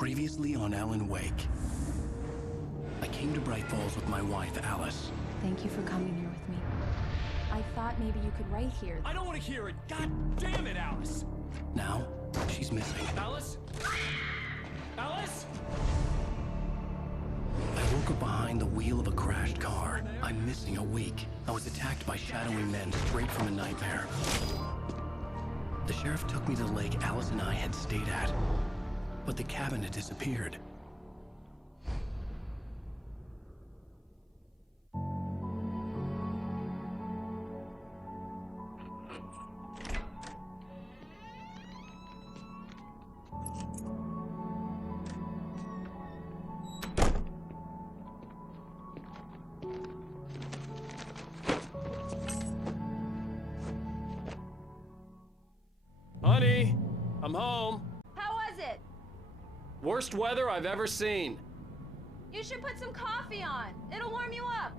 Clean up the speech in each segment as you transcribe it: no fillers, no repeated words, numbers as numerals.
Previously on Alan Wake. I came to Bright Falls with my wife, Alice. Thank you for coming here with me. I thought maybe you could write here. I don't want to hear it! God damn it, Alice! Now, she's missing. Alice? Alice? I woke up behind the wheel of a crashed car. I'm missing a week. I was attacked by shadowy men straight from a nightmare. The sheriff took me to the lake Alice and I had stayed at, but the cabin had disappeared. Honey, I'm home. How was it? Worst weather I've ever seen. You should put some coffee on. It'll warm you up.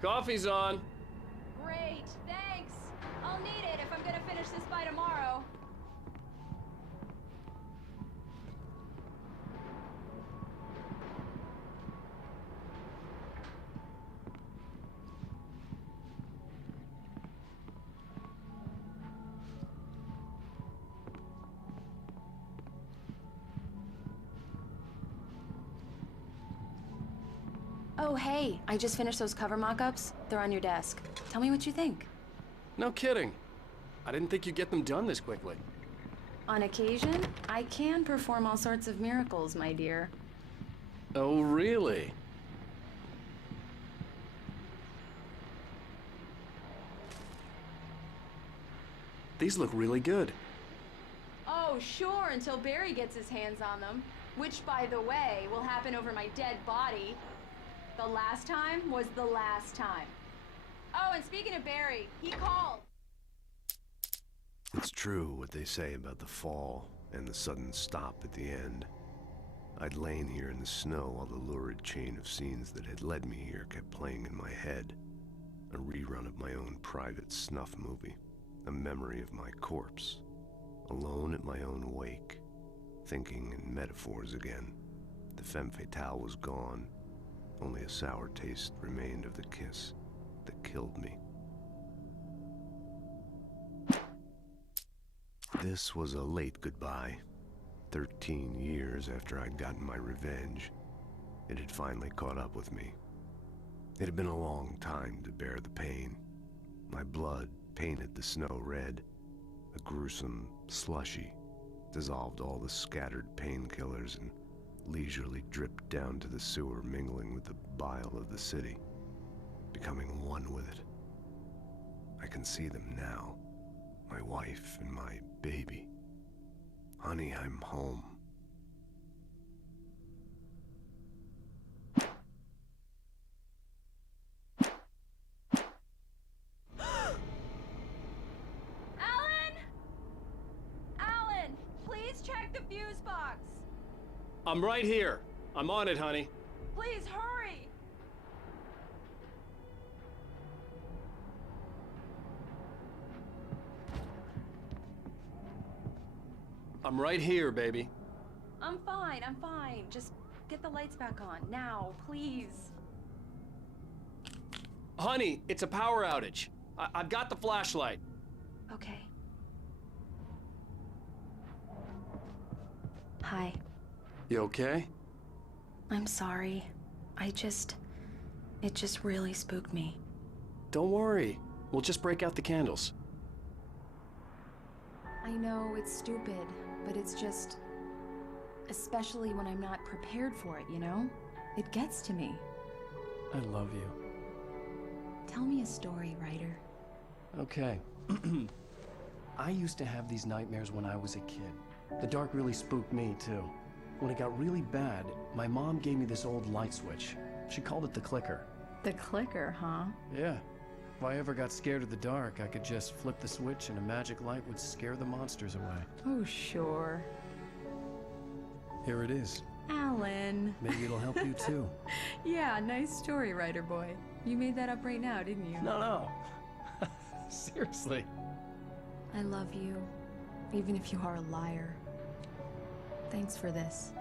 Coffee's on. Great, thanks. I'll need it if I'm gonna finish this by tomorrow. Oh, hey, I just finished those cover mock-ups. They're on your desk. Tell me what you think. No kidding. I didn't think you'd get them done this quickly. On occasion, I can perform all sorts of miracles, my dear. Oh, really? These look really good. Oh, sure, until Barry gets his hands on them. Which, by the way, will happen over my dead body. The last time was the last time. Oh, and speaking of Barry, he called. It's true what they say about the fall and the sudden stop at the end. I'd lain here in the snow while the lurid chain of scenes that had led me here kept playing in my head. A rerun of my own private snuff movie. A memory of my corpse. Alone at my own wake. Thinking in metaphors again. The femme fatale was gone. Only a sour taste remained of the kiss that killed me. This was a late goodbye. 13 years after I'd gotten my revenge, it had finally caught up with me. It had been a long time to bear the pain. My blood painted the snow red. A gruesome slushy dissolved all the scattered painkillers and leisurely dripped down to the sewer, mingling with the bile of the city, becoming one with it. I can see them now, my wife and my baby. Honey, I'm home. Alan! Alan, please check the fuse box. I'm right here. I'm on it, honey. Please hurry. I'm right here, baby. I'm fine. Just get the lights back on, now, please. Honey, it's a power outage. I've got the flashlight. Okay. Hi. You okay? I'm sorry. It just really spooked me. Don't worry. We'll just break out the candles. I know it's stupid, but it's just... especially when I'm not prepared for it, you know? It gets to me. I love you. Tell me a story, writer. Okay. I used to have these nightmares when I was a kid. The dark really spooked me, too. When it got really bad, my mom gave me this old light switch. She called it the clicker. The clicker, huh? Yeah. If I ever got scared of the dark, I could just flip the switch and a magic light would scare the monsters away. Oh, sure. Here it is. Alan. Maybe it'll help you too. Yeah, nice story, writer boy. You made that up right now, didn't you? No. Seriously. I love you, even if you are a liar. Thanks for this.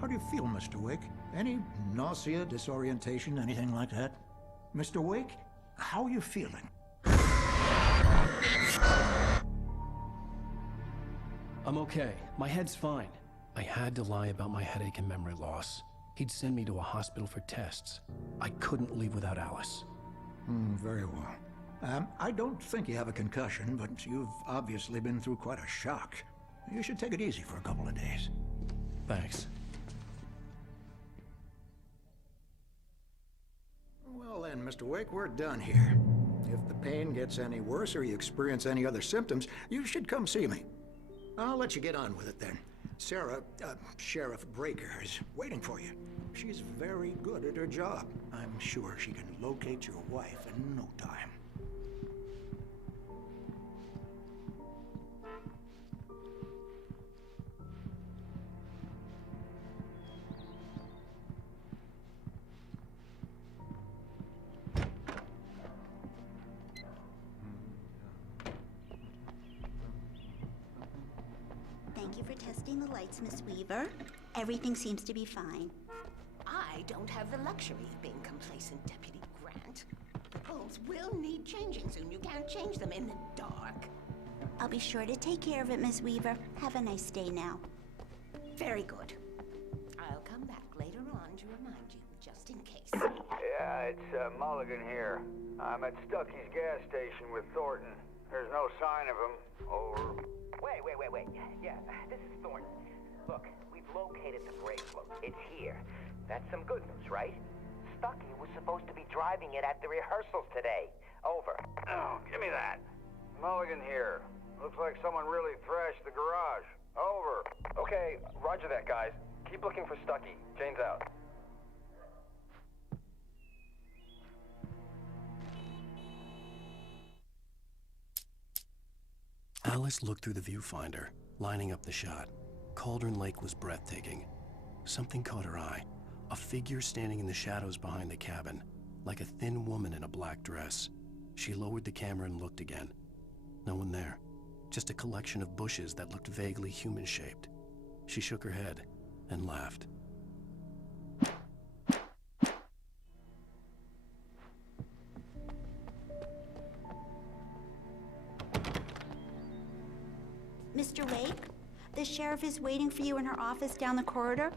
How do you feel, Mr. Wake? Any nausea, disorientation, anything like that? Mr. Wake, how are you feeling? I'm okay. My head's fine. I had to lie about my headache and memory loss. He'd send me to a hospital for tests. I couldn't leave without Alice. Very well. I don't think you have a concussion, but you've obviously been through quite a shock. You should take it easy for a couple of days. Thanks. Well then, Mr. Wake, we're done here. If the pain gets any worse or you experience any other symptoms, you should come see me. I'll let you get on with it then. Sarah, Sheriff Breaker, is waiting for you. She's very good at her job. I'm sure she can locate your wife in no time. Thank you for testing the lights, Miss Weaver. Everything seems to be fine. I don't have the luxury of being complacent, Deputy Grant. The bulbs will need changing soon. You can't change them in the dark. I'll be sure to take care of it, Miss Weaver. Have a nice day now. Very good. I'll come back later on to remind you, just in case. Yeah, it's Mulligan here. I'm at Stucky's gas station with Thornton. There's no sign of him. Over. Wait. Yeah, this is Thornton. Look, we've located the brake float. It's here. That's some good news, right? Stucky was supposed to be driving it at the rehearsals today. Over. Oh, give me that. Mulligan here. Looks like someone really thrashed the garage. Over. Okay, roger that, guys. Keep looking for Stucky. Jane's out. Alice looked through the viewfinder, lining up the shot. Cauldron Lake was breathtaking. Something caught her eye. A figure standing in the shadows behind the cabin, like a thin woman in a black dress. She lowered the camera and looked again. No one there. Just a collection of bushes that looked vaguely human-shaped. She shook her head and laughed. Mr. Wake, the sheriff is waiting for you in her office down the corridor.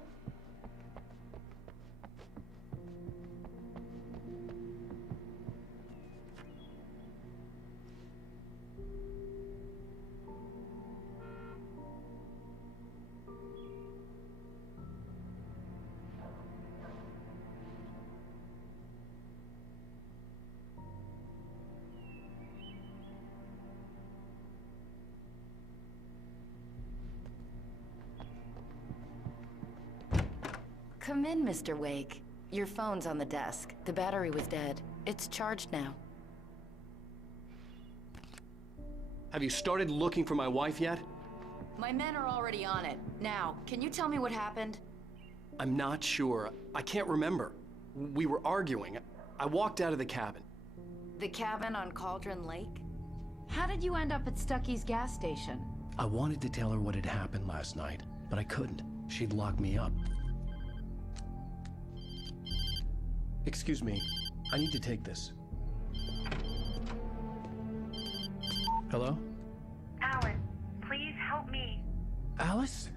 Come in, Mr. Wake. Your phone's on the desk. The battery was dead. It's charged now. Have you started looking for my wife yet? My men are already on it. Now, can you tell me what happened? I'm not sure. I can't remember. We were arguing. I walked out of the cabin. The cabin on Cauldron Lake? How did you end up at Stucky's gas station? I wanted to tell her what had happened last night, but I couldn't. She'd lock me up. Excuse me. I need to take this. Hello? Alan, please help me. Alice?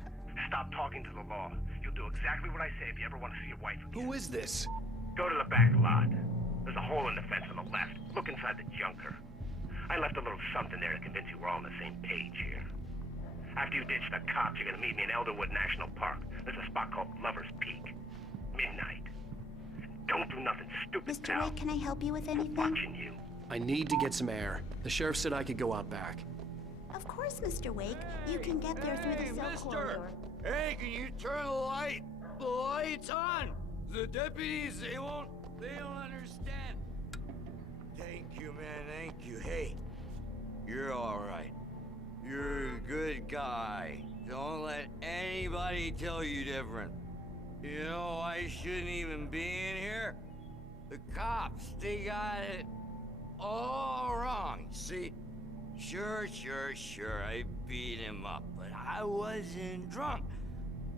Stop talking to the law. You'll do exactly what I say if you ever want to see your wife again. Who is this? Go to the back lot. There's a hole in the fence on the left. Look inside the junker. I left a little something there to convince you we're all on the same page here. After you ditch the cops, you're gonna meet me in Elderwood National Park. There's a spot called Lover's Peak. Midnight. Don't do nothing stupid, Mr. pal. Wake, can I help you with I'm anything? watching you. I need to get some air. The sheriff said I could go out back. Of course, Mr. Wake. You can get there through the cell corridor. Hey, can you turn the lights on? The deputies, they don't understand. Thank you, man, thank you. Hey, you're all right. You're a good guy. Don't let anybody tell you different. You know, I shouldn't even be in here. The cops, they got it all wrong, see? Sure, I beat him up, but I wasn't drunk.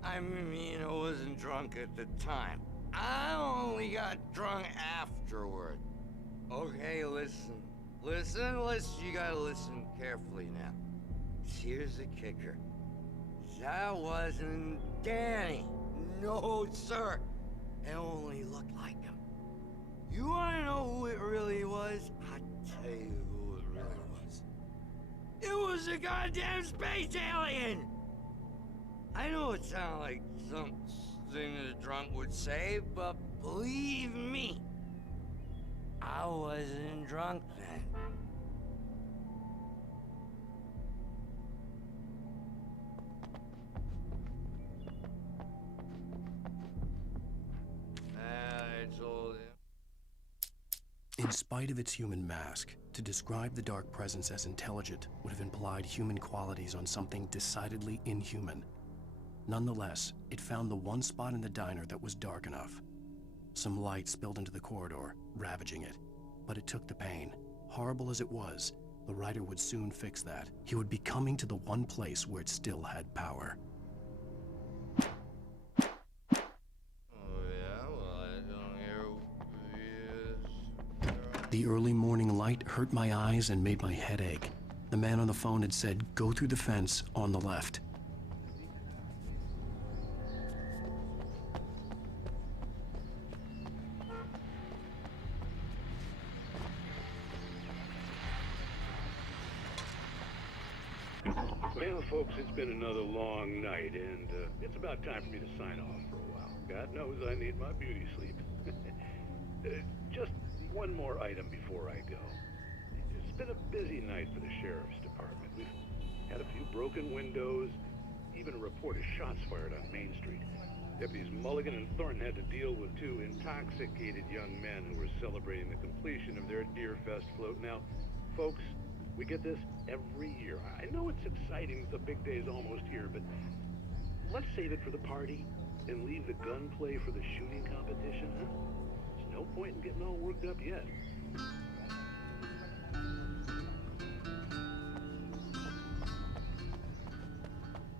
I mean, I wasn't drunk at the time. I only got drunk afterward. Okay, listen, you gotta listen carefully now. Here's the kicker. That wasn't Danny. No, sir. It only looked like him. You wanna know who it really was? I'll tell you who it really was. It was a goddamn space alien! I know it sounds like something a drunk would say, but believe me, I wasn't drunk then. I told him. In spite of its human mask, to describe the dark presence as intelligent would have implied human qualities on something decidedly inhuman. Nonetheless, it found the one spot in the diner that was dark enough. Some light spilled into the corridor, ravaging it. But it took the pain. Horrible as it was, the writer would soon fix that. He would be coming to the one place where it still had power. The early morning light hurt my eyes and made my head ache. The man on the phone had said, "Go through the fence on the left." Well, folks, it's been another long night, and it's about time for me to sign off for a while. God knows I need my beauty sleep. Just one more item before I go. It's been a busy night for the Sheriff's Department. We've had a few broken windows, even a report of shots fired on Main Street. Deputies Mulligan and Thornton had to deal with two intoxicated young men who were celebrating the completion of their Deer Fest float. Now, folks, we get this every year. I know it's exciting, the big day's almost here, but let's save it for the party and leave the gunplay for the shooting competition, huh? There's no point in getting all worked up yet.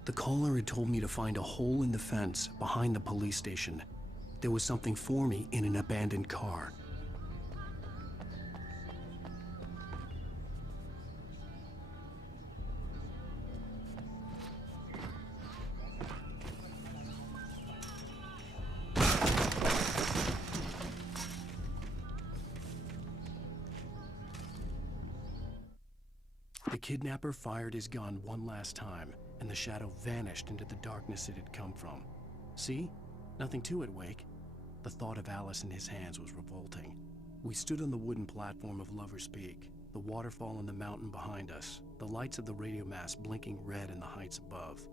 The caller had told me to find a hole in the fence behind the police station. There was something for me in an abandoned car. The kidnapper fired his gun one last time, and the shadow vanished into the darkness it had come from. See? Nothing to it, Wake. The thought of Alice in his hands was revolting. We stood on the wooden platform of Lover's Peak, the waterfall on the mountain behind us, the lights of the radio mast blinking red in the heights above.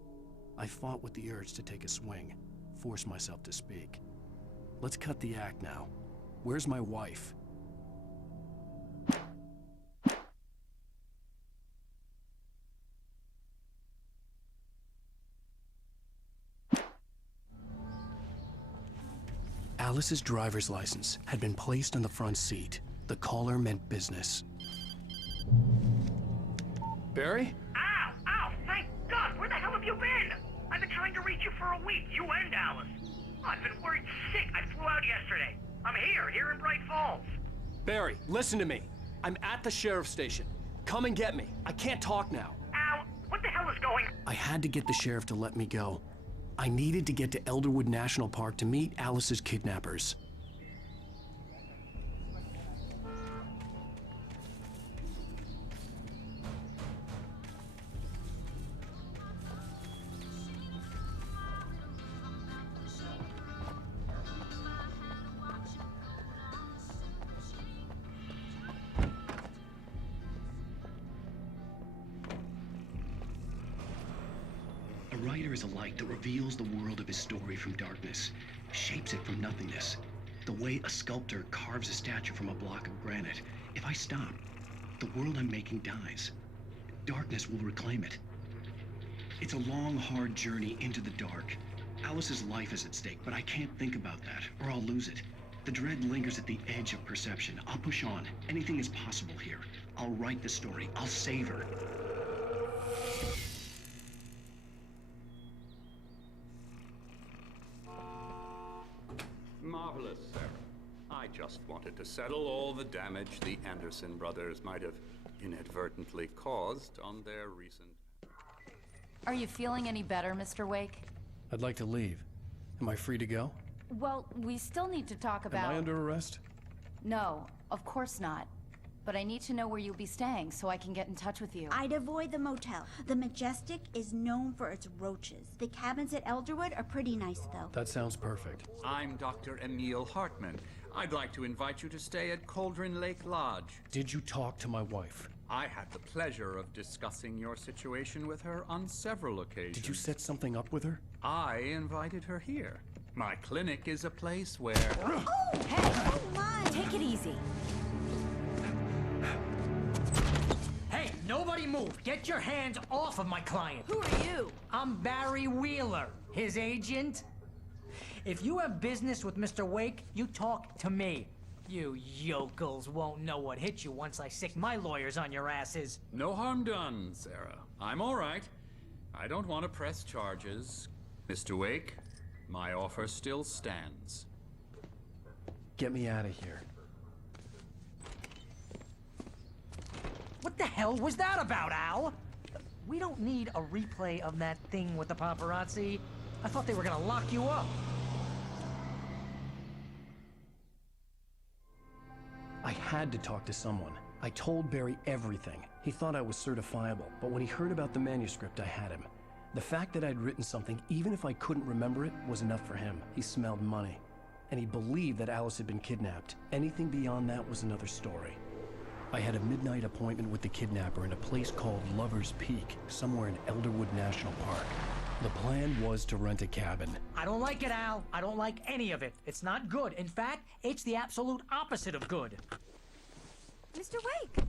I fought with the urge to take a swing, force myself to speak. Let's cut the act now. Where's my wife? Alice's driver's license had been placed on the front seat. The caller meant business. Barry? Ow! Ow! Thank God! Where the hell have you been? I've been trying to reach you for a week, you and Alice. I've been worried sick. I flew out yesterday. I'm here in Bright Falls. Barry, listen to me. I'm at the sheriff's station. Come and get me. I can't talk now. Ow! What the hell is going on? I had to get the sheriff to let me go. I needed to get to Elderwood National Park to meet Alice's kidnappers. writer is a light that reveals the world of his story from darkness, shapes it from nothingness. The way a sculptor carves a statue from a block of granite. If I stop, the world I'm making dies. Darkness will reclaim it. It's a long, hard journey into the dark. Alice's life is at stake, but I can't think about that, or I'll lose it. The dread lingers at the edge of perception. I'll push on. Anything is possible here. I'll write the story. I'll save her. Marvelous, Sarah. I just wanted to settle all the damage the Anderson brothers might have inadvertently caused on their recent... Are you feeling any better, Mr. Wake? I'd like to leave. Am I free to go? Well, we still need to talk about... Am I under arrest? No, of course not. But I need to know where you'll be staying so I can get in touch with you. I'd avoid the motel. The Majestic is known for its roaches. The cabins at Elderwood are pretty nice, though. That sounds perfect. I'm Dr. Emil Hartman. I'd like to invite you to stay at Cauldron Lake Lodge. Did you talk to my wife? I had the pleasure of discussing your situation with her on several occasions. Did you set something up with her? I invited her here. My clinic is a place where... Oh! Hey! Oh my! Take it easy. Hey, nobody move! Get your hands off of my client! Who are you? I'm Barry Wheeler, his agent. If you have business with Mr. Wake, you talk to me. You yokels won't know what hit you once I sick my lawyers on your asses. No harm done, Sarah. I'm all right. I don't want to press charges. Mr. Wake, my offer still stands. Get me out of here. What the hell was that about, Al? We don't need a replay of that thing with the paparazzi. I thought they were gonna lock you up. I had to talk to someone. I told Barry everything. He thought I was certifiable, but when he heard about the manuscript, I had him. The fact that I'd written something, even if I couldn't remember it, was enough for him. He smelled money. And he believed that Alice had been kidnapped. Anything beyond that was another story. I had a midnight appointment with the kidnapper in a place called Lover's Peak, somewhere in Elderwood National Park. The plan was to rent a cabin. I don't like it, Al. I don't like any of it. It's not good. In fact, it's the absolute opposite of good. Mr. Wake!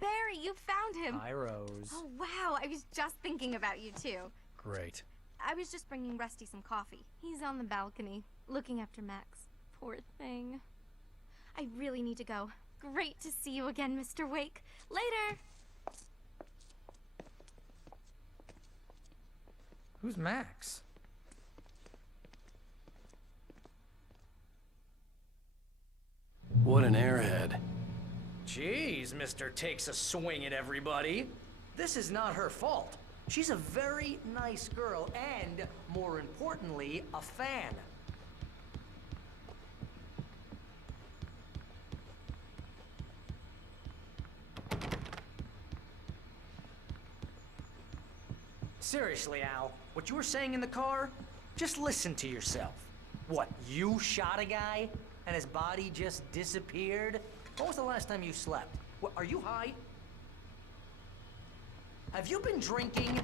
Barry, you found him! Hi, Rose. Oh, wow. I was just thinking about you, too. Great. I was just bringing Rusty some coffee. He's on the balcony, looking after Max. Poor thing. I really need to go. Great to see you again, Mr. Wake. Later! Who's Max? What an airhead. Jeez, Mr. Takes a swing at everybody. This is not her fault. She's a very nice girl and, more importantly, a fan. Seriously, Al, what you were saying in the car, just listen to yourself. What, you shot a guy and his body just disappeared? When was the last time you slept? What, are you high? Have you been drinking?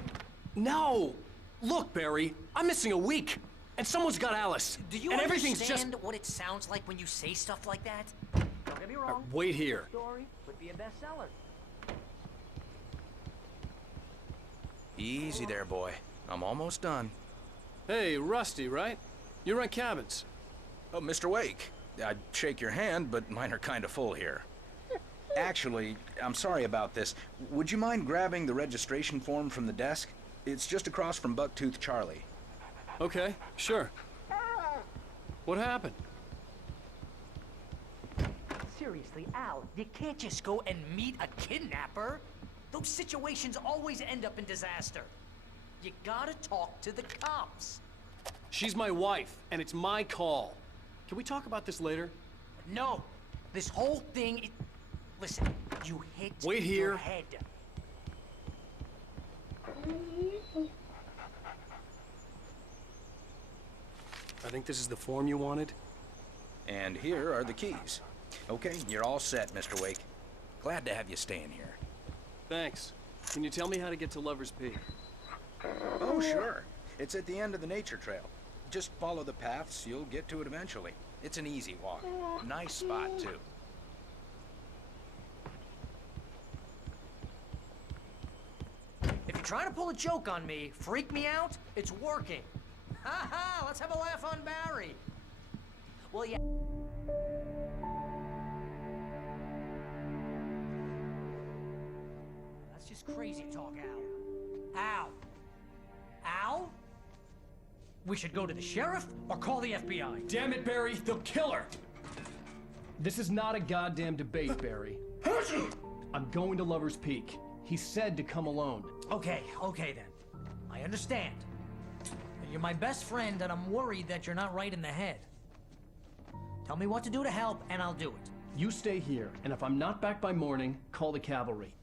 No! Look, Barry, I'm missing a week, and someone's got Alice. Do you and everything's understand just... what it sounds like when you say stuff like that? Don't get me wrong. Wait here. Story would be a bestseller. Easy there, boy. I'm almost done. Hey, Rusty, right? You rent cabins. Oh, Mr. Wake. I'd shake your hand, but mine are kind of full here. Actually, I'm sorry about this. Would you mind grabbing the registration form from the desk? It's just across from Bucktooth Charlie. Okay, sure. What happened? Seriously, Al, you can't just go and meet a kidnapper. Those situations always end up in disaster. You gotta talk to the cops. She's my wife, and it's my call. Can we talk about this later? No. This whole thing... Listen, you hit Wait your here. head. I think this is the form you wanted. And here are the keys. Okay, you're all set, Mr. Wake. Glad to have you staying here. Thanks. Can you tell me how to get to Lover's Peak? Oh, sure. It's at the end of the nature trail. Just follow the paths, you'll get to it eventually. It's an easy walk. Nice spot, too. If you're trying to pull a joke on me, freak me out, it's working. Ha ha! Let's have a laugh on Barry. Well, yeah. That's just crazy talk, Al. Al? Al? We should go to the sheriff or call the FBI. Damn it, Barry, they'll kill her! This is not a goddamn debate, Barry. I'm going to Lover's Peak. He said to come alone. Okay then. I understand. You're my best friend, and I'm worried that you're not right in the head. Tell me what to do to help, and I'll do it. You stay here, and if I'm not back by morning, call the cavalry.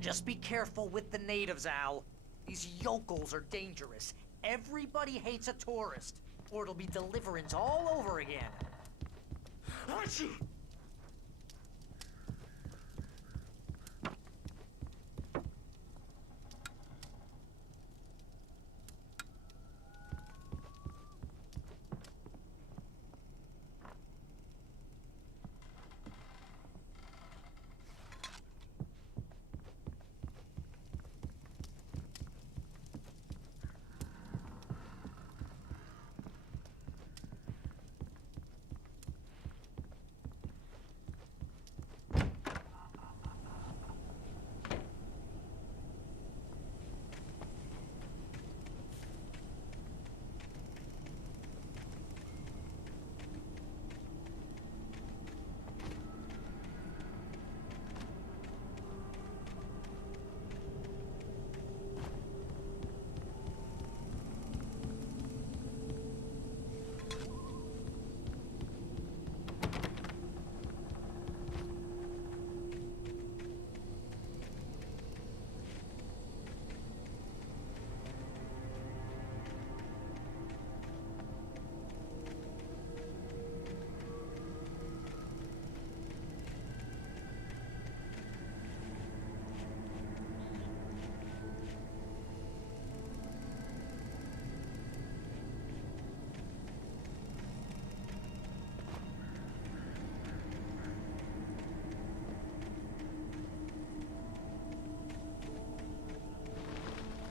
Just be careful with the natives, Al. These yokels are dangerous. Everybody hates a tourist, or it'll be Deliverance all over again.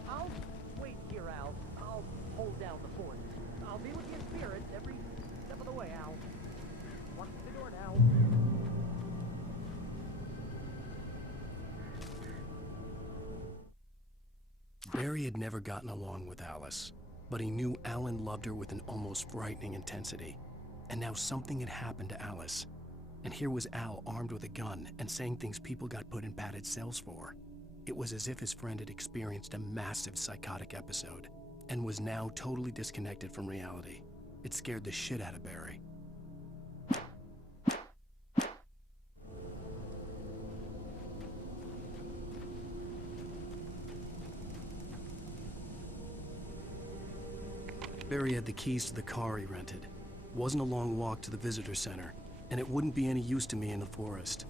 I'll wait here, Al. I'll hold down the fort. I'll be with you in spirit every step of the way, Al. Lock the door now. Barry had never gotten along with Alice, but he knew Alan loved her with an almost frightening intensity. And now something had happened to Alice. And here was Al armed with a gun and saying things people got put in padded cells for. It was as if his friend had experienced a massive psychotic episode and was now totally disconnected from reality. It scared the shit out of Barry. Barry had the keys to the car he rented. It wasn't a long walk to the visitor center, and it wouldn't be any use to me in the forest.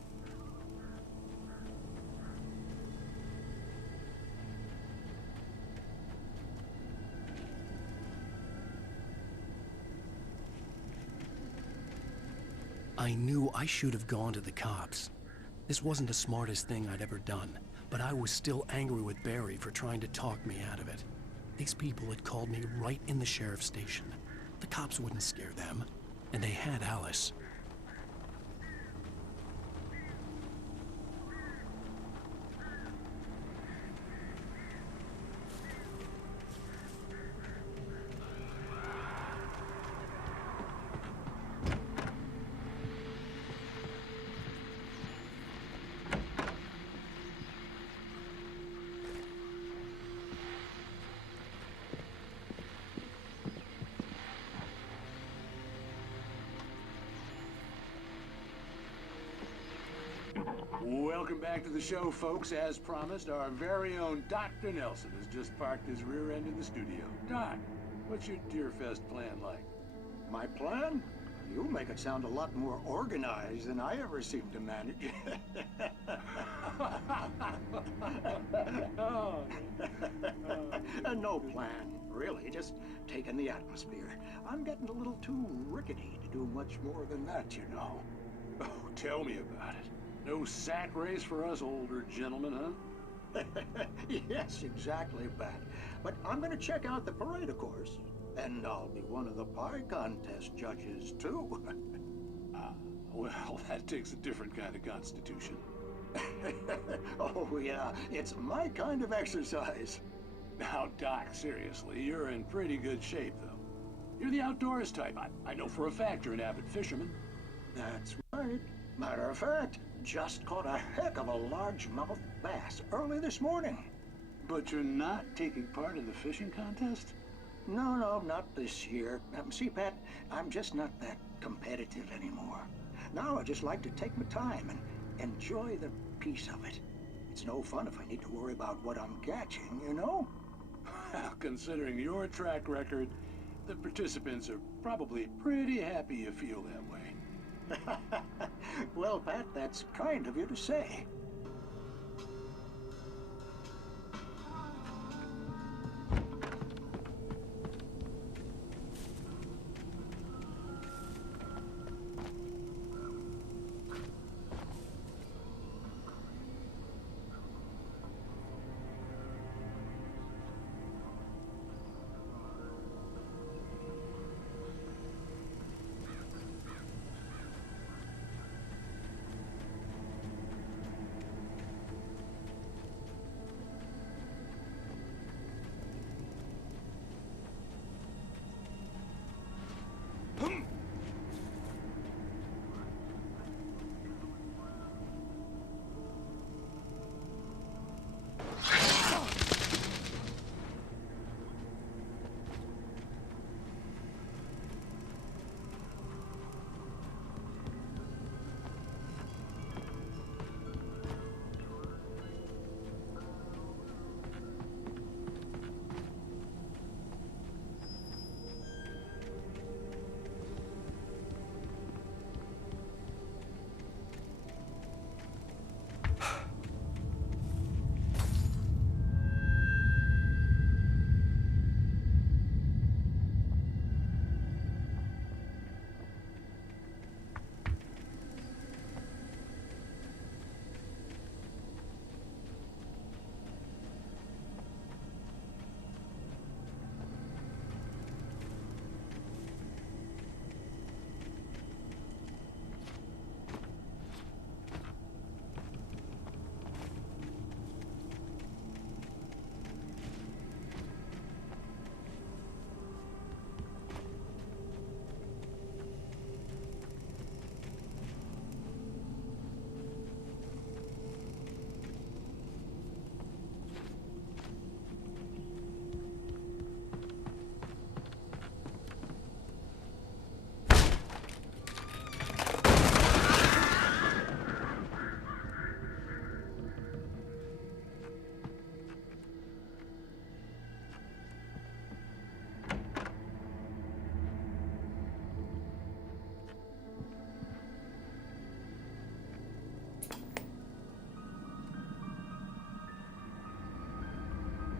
I knew I should have gone to the cops. This wasn't the smartest thing I'd ever done, but I was still angry with Barry for trying to talk me out of it. These people had called me right in the sheriff's station. The cops wouldn't scare them, and they had Alice. Welcome back to the show, folks. As promised, our very own Dr. Nelson has just parked his rear end in the studio. Doc, what's your Deerfest plan like? My plan? You make it sound a lot more organized than I ever seem to manage. No plan, really, just taking the atmosphere. I'm getting a little too rickety to do much more than that, you know. Oh, tell me about it. No sack race for us older gentlemen, huh? Yes, exactly, Pat. But I'm gonna check out the parade, of course. And I'll be one of the pie contest judges, too. Well, that takes a different kind of constitution. Oh, yeah, it's my kind of exercise. Now, Doc, seriously, you're in pretty good shape, though. You're the outdoors type. I know for a fact you're an avid fisherman. That's right. Matter of fact, just caught a heck of a largemouth bass early this morning. But you're not taking part in the fishing contest? No, not this year. See, Pat, I'm just not that competitive anymore. Now I just like to take my time and enjoy the peace of it. It's no fun if I need to worry about what I'm catching, you know? Well, considering your track record, the participants are probably pretty happy you feel that way. Well, Pat, that's kind of you to say.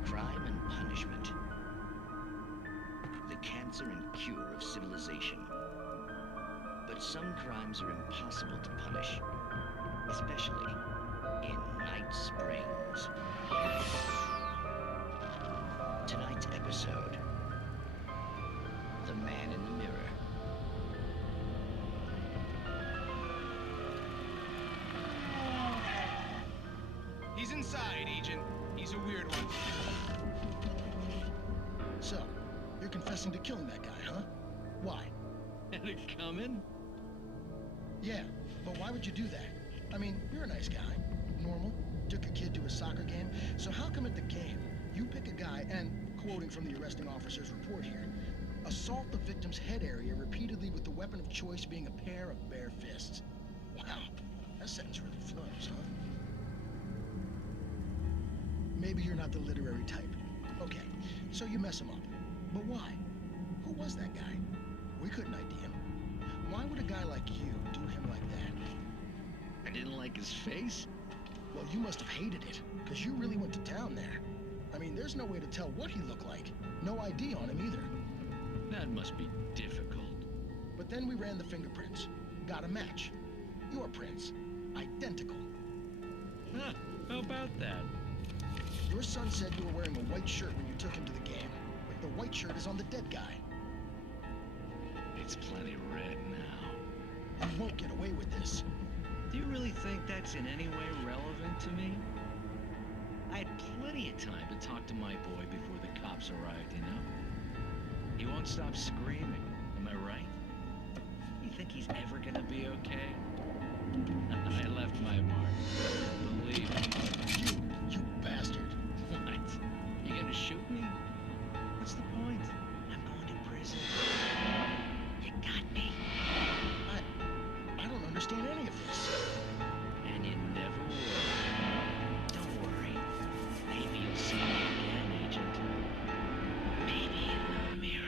Crime and punishment. The cancer and cure of civilization. But some crimes are impossible to punish, especially in Night Springs. Tonight's episode, The Man in the Mirror. He's inside, Agent. He's a weird one. So, you're confessing to killing that guy, huh? Why? Had it coming? Yeah, but why would you do that? I mean, you're a nice guy. Normal. Took a kid to a soccer game. So how come at the game, you pick a guy and, quoting from the arresting officer's report here, assault the victim's head area repeatedly with the weapon of choice being a pair of bare fists? Wow, that sentence really flows, huh? Maybe you're not the literary type. Okay, so you mess him up. But why? Who was that guy? We couldn't ID him. why would a guy like you do him like that? I didn't like his face? Well, you must have hated it, because you really went to town there. I mean, there's no way to tell what he looked like. No ID on him either. That must be difficult. But then we ran the fingerprints. Got a match. Your prints. Identical. Huh, how about that? Your son said you were wearing a white shirt when you took him to the game. But the white shirt is on the dead guy. It's plenty red now. You won't get away with this. Do you really think that's in any way relevant to me? I had plenty of time to talk to my boy before the cops arrived, you know? He won't stop screaming, am I right? You think he's ever gonna be okay? I left my mark. Believe me. You bastard. What? You gonna shoot me? What's the point? I'm going to prison. You got me. I don't understand any of this. And you never will. Don't worry. Maybe you'll see me again, Agent. Maybe in the mirror.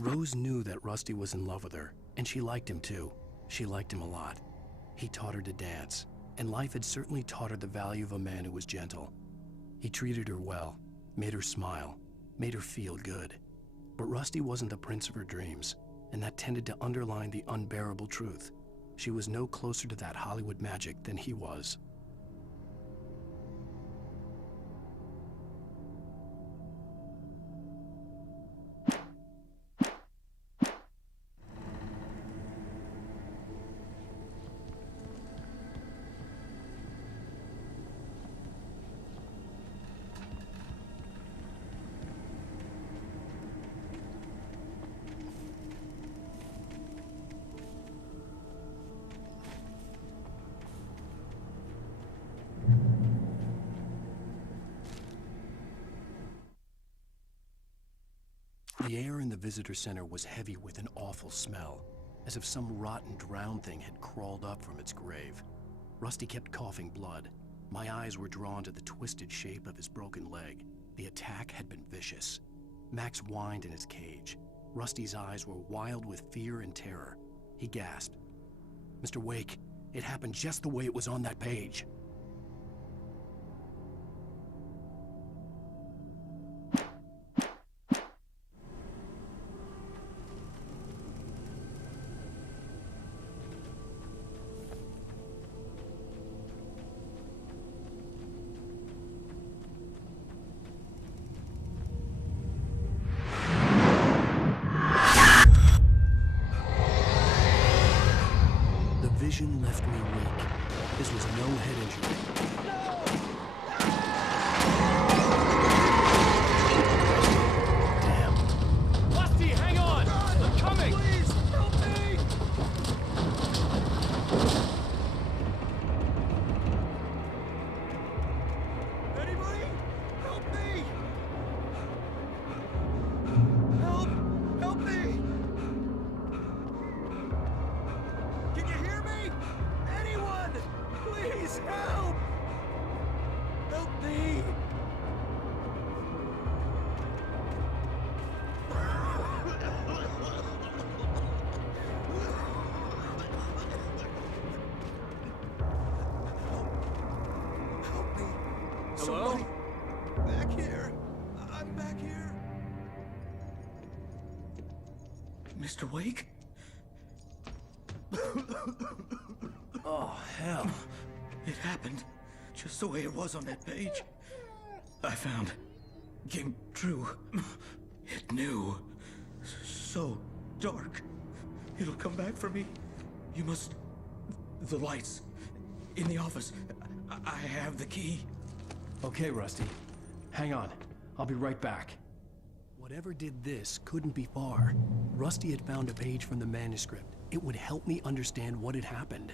Rose knew that Rusty was in love with her, and she liked him too. She liked him a lot. He taught her to dance, and life had certainly taught her the value of a man who was gentle. He treated her well, made her smile, made her feel good. But Rusty wasn't the prince of her dreams, and that tended to underline the unbearable truth. She was no closer to that Hollywood magic than he was. The air in the visitor center was heavy with an awful smell, as if some rotten drowned thing had crawled up from its grave. Rusty kept coughing blood. My eyes were drawn to the twisted shape of his broken leg. The attack had been vicious. Max whined in his cage. Rusty's eyes were wild with fear and terror. He gasped. "Mr. Wake, it happened just the way it was on that page." Vision left me weak. This was no head injury. Damn. Rusty, hang on! I'm coming! Please, help me! Anybody? Help me! Help! Help me! Can you hear me? Anyone! Please help! Mr. Wake? Oh, hell. It happened just the way it was on that page. I found. Came true. It knew. So dark. It'll come back for me. You must... The lights. In the office. I have the key. Okay, Rusty. Hang on. I'll be right back. Whatever did this couldn't be far. Rusty had found a page from the manuscript. It would help me understand what had happened.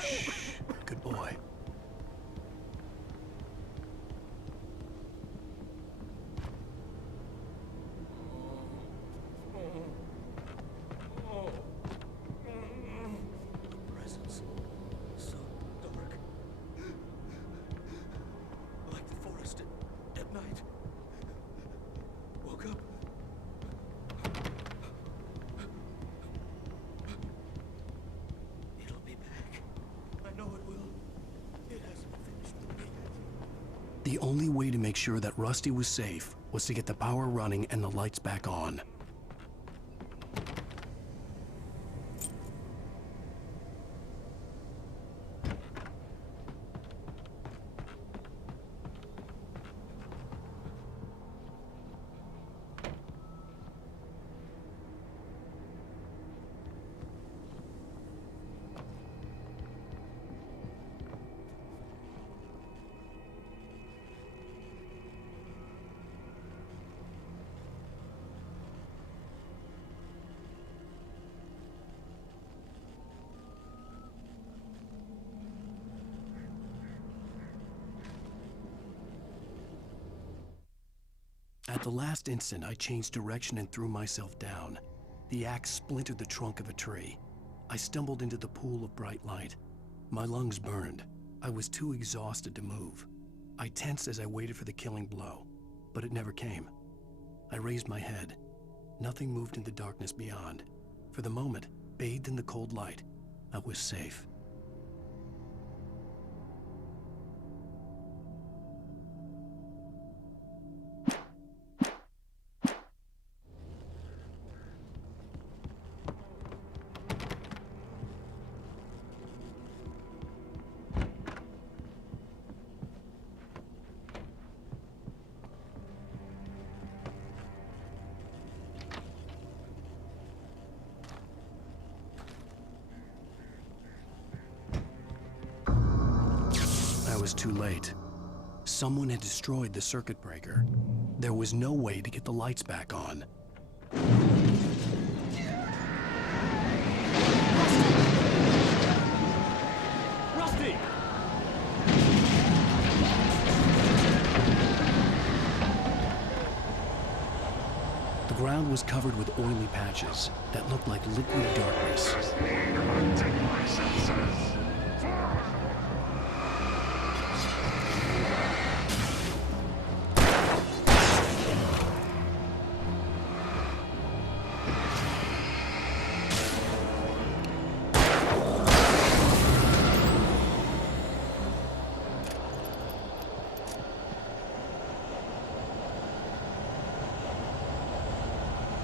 Shh. Good boy. Presence. So dark. Like the forest at night. Woke up. It'll be back. I know it will. It hasn't finished with me yet. The only way to make sure that Rusty was safe was to get the power running and the lights back on. At the last instant, I changed direction and threw myself down. The axe splintered the trunk of a tree. I stumbled into the pool of bright light. My lungs burned. I was too exhausted to move. I tensed as I waited for the killing blow, but it never came. I raised my head. Nothing moved in the darkness beyond. For the moment, bathed in the cold light, I was safe. I was too late. Someone had destroyed the circuit breaker. There was no way to get the lights back on. Rusty! The ground was covered with oily patches that looked like liquid darkness.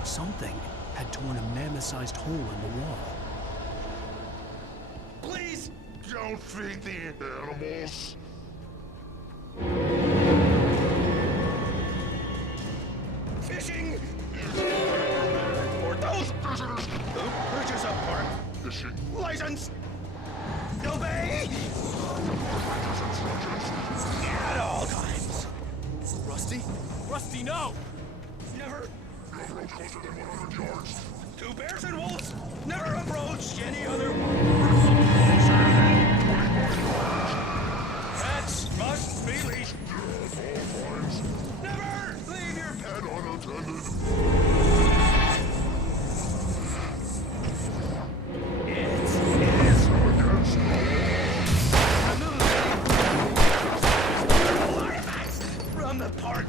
Something had torn a mammoth-sized hole in the wall. Please! Don't feed the animals! Fishing! For those visitors who purchase a park fishing license! Obey! At all times! Rusty? Rusty, no! Never... You approach closer than 100 yards. Two bears and wolves never approached any other... Pets must be leashed. Yes, all times. Never leave your pet unattended. It's against the wall. From the park.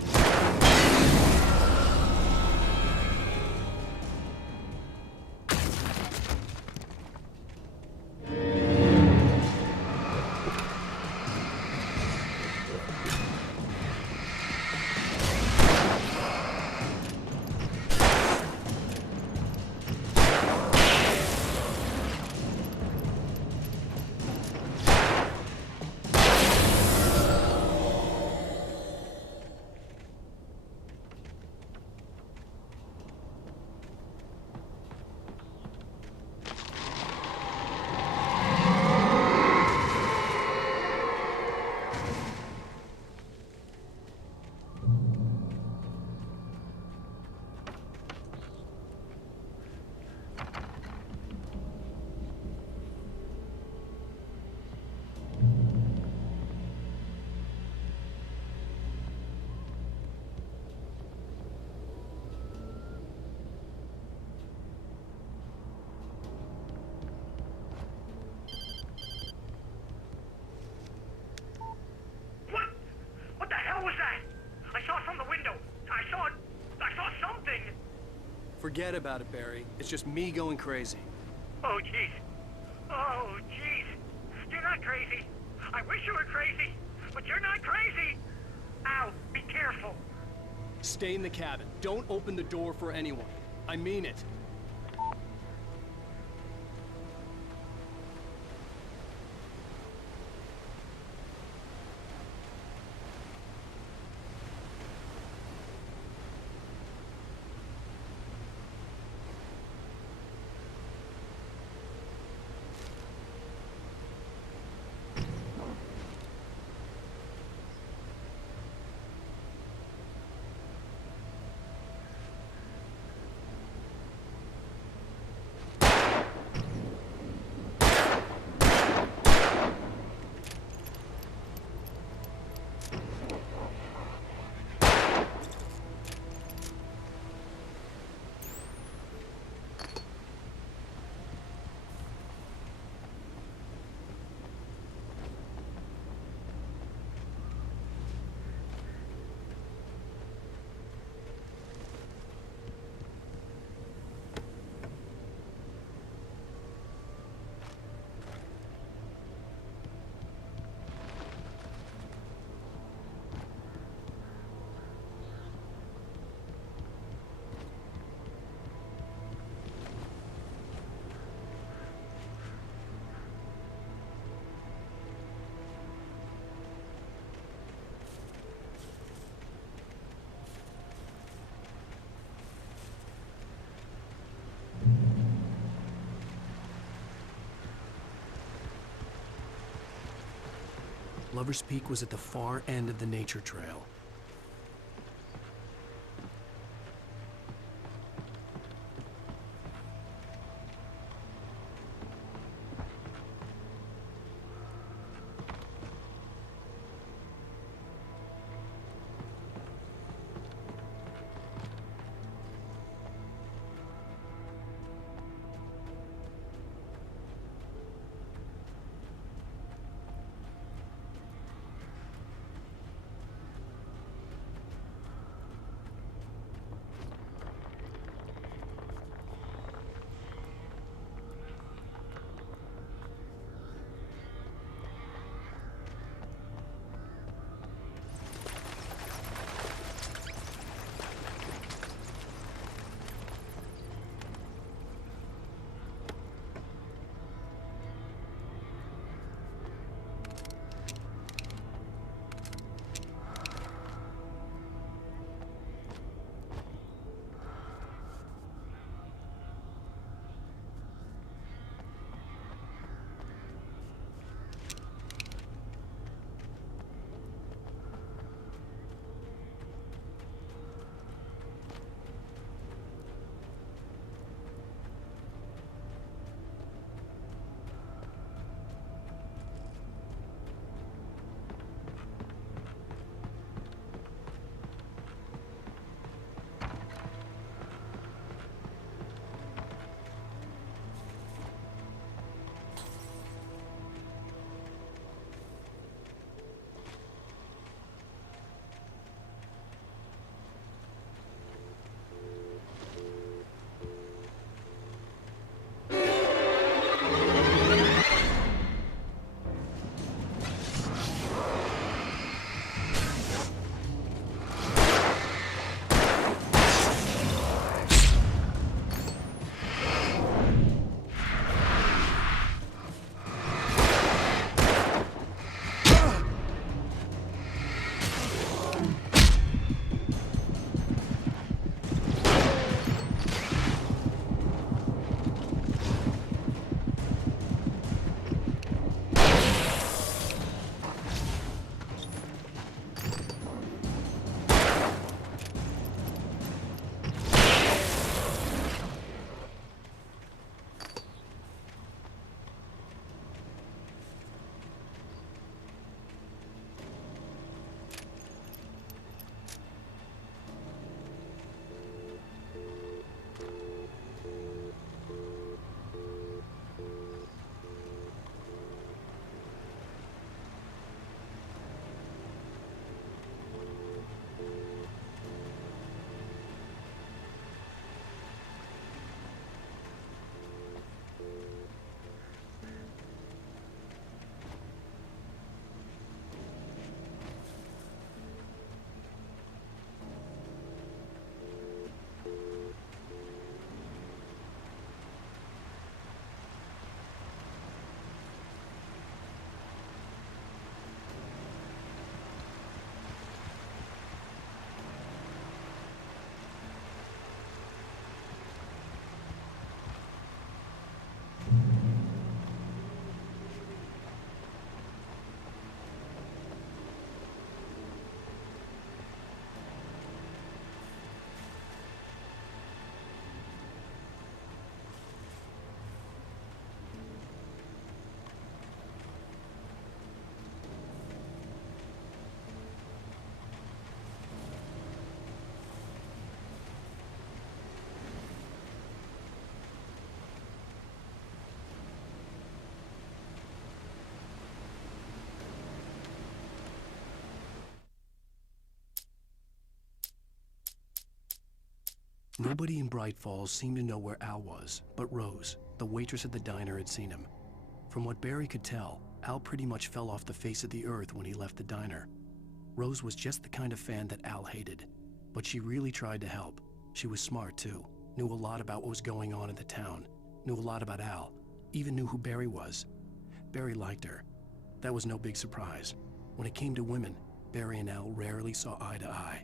Forget about it, Barry. It's just me going crazy. Oh, jeez. Oh, jeez. You're not crazy. I wish you were crazy, but you're not crazy. Ow, be careful. Stay in the cabin. Don't open the door for anyone. I mean it. Lover's Peak was at the far end of the nature trail. Nobody in Bright Falls seemed to know where Al was, but Rose, the waitress at the diner, had seen him. From what Barry could tell, Al pretty much fell off the face of the earth when he left the diner. Rose was just the kind of fan that Al hated, but she really tried to help. She was smart too, knew a lot about what was going on in the town, knew a lot about Al, even knew who Barry was. Barry liked her. That was no big surprise. When it came to women, Barry and Al rarely saw eye to eye.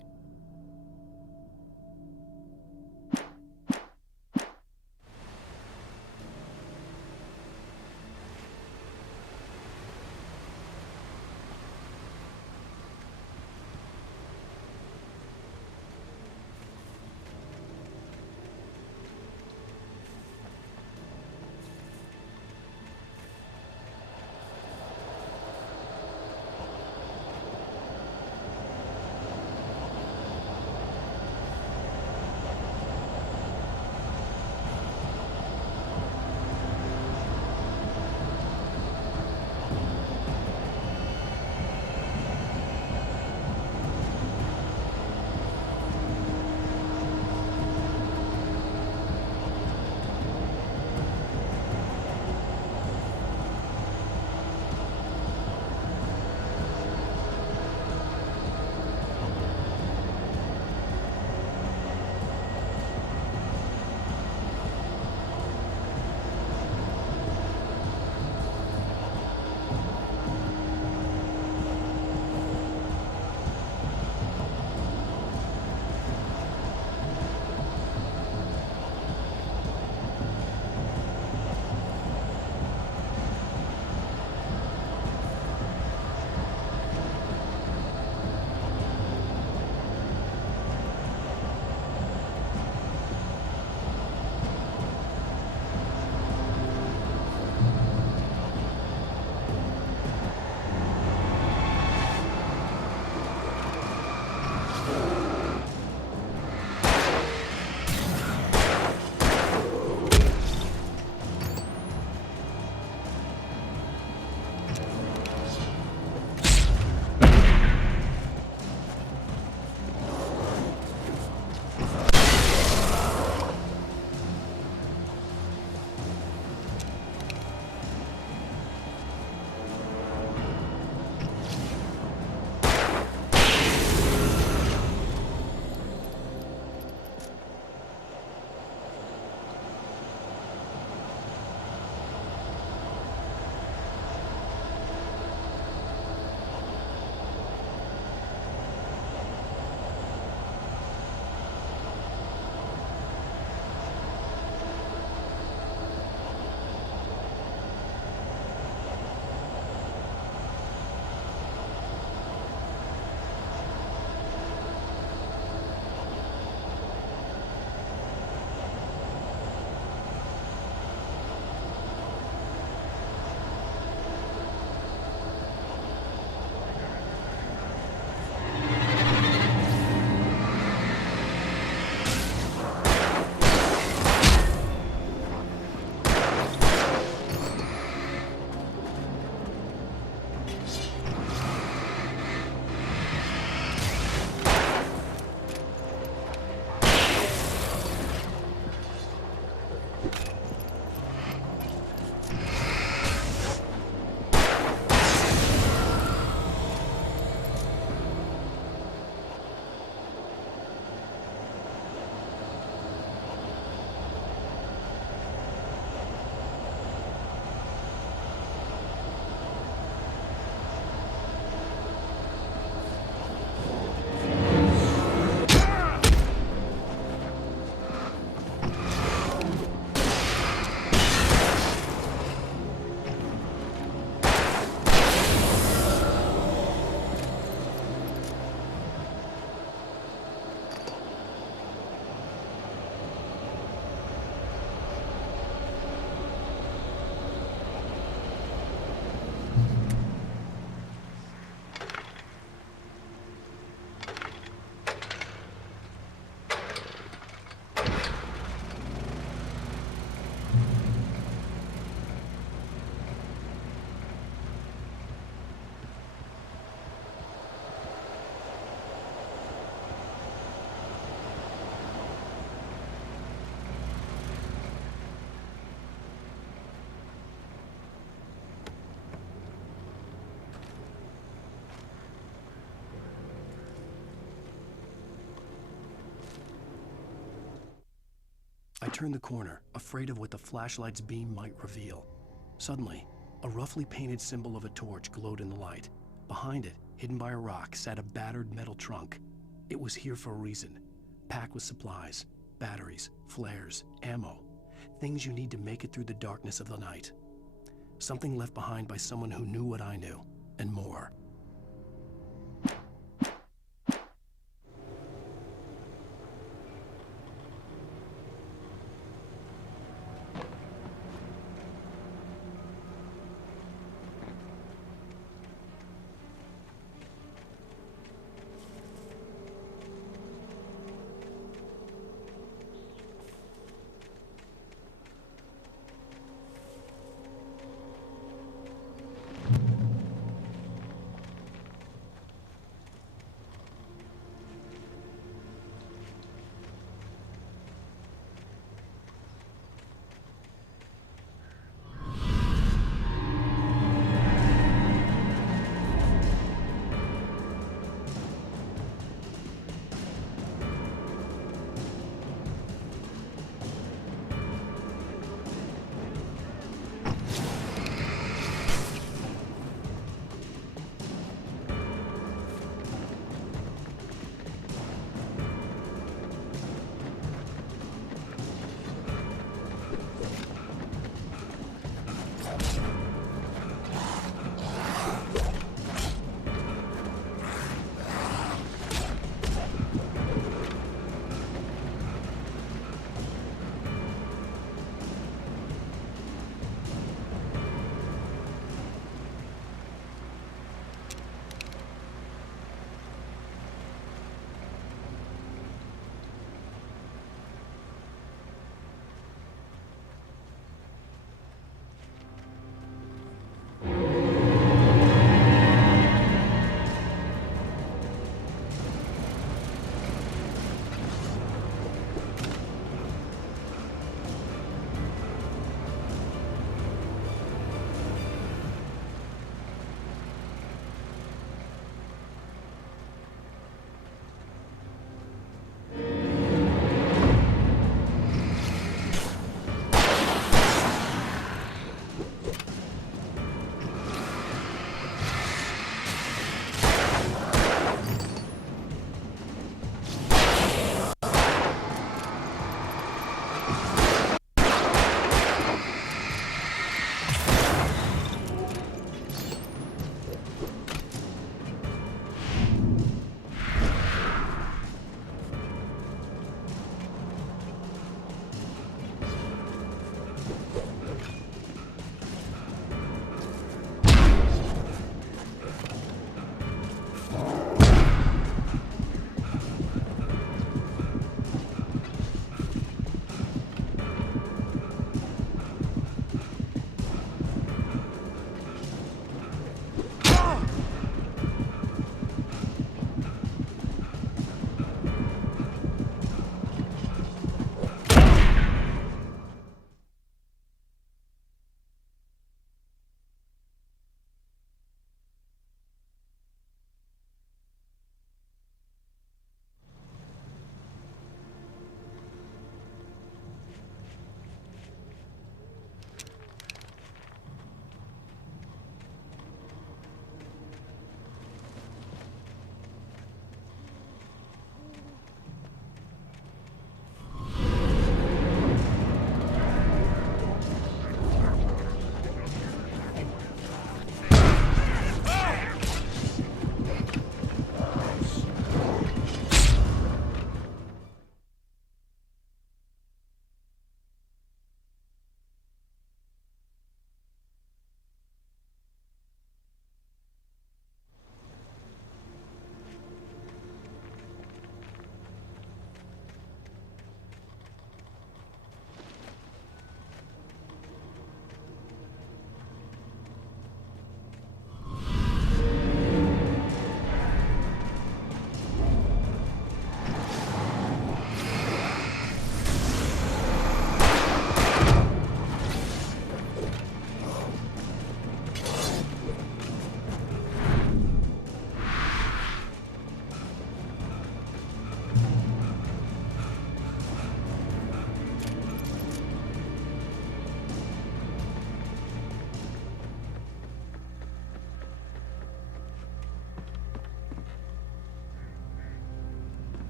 turned the corner, afraid of what the flashlight's beam might reveal. Suddenly, a roughly painted symbol of a torch glowed in the light. Behind it, hidden by a rock, sat a battered metal trunk. It was here for a reason, packed with supplies, batteries, flares, ammo, things you need to make it through the darkness of the night. Something left behind by someone who knew what I knew, and more.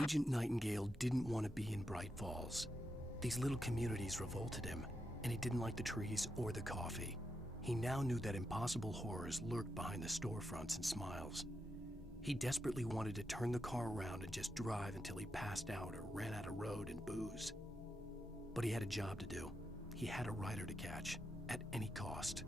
Agent Nightingale didn't want to be in Bright Falls. These little communities revolted him, and he didn't like the trees or the coffee. He now knew that impossible horrors lurked behind the storefronts and smiles. He desperately wanted to turn the car around and just drive until he passed out or ran out of road and booze. But he had a job to do. He had a rider to catch, at any cost.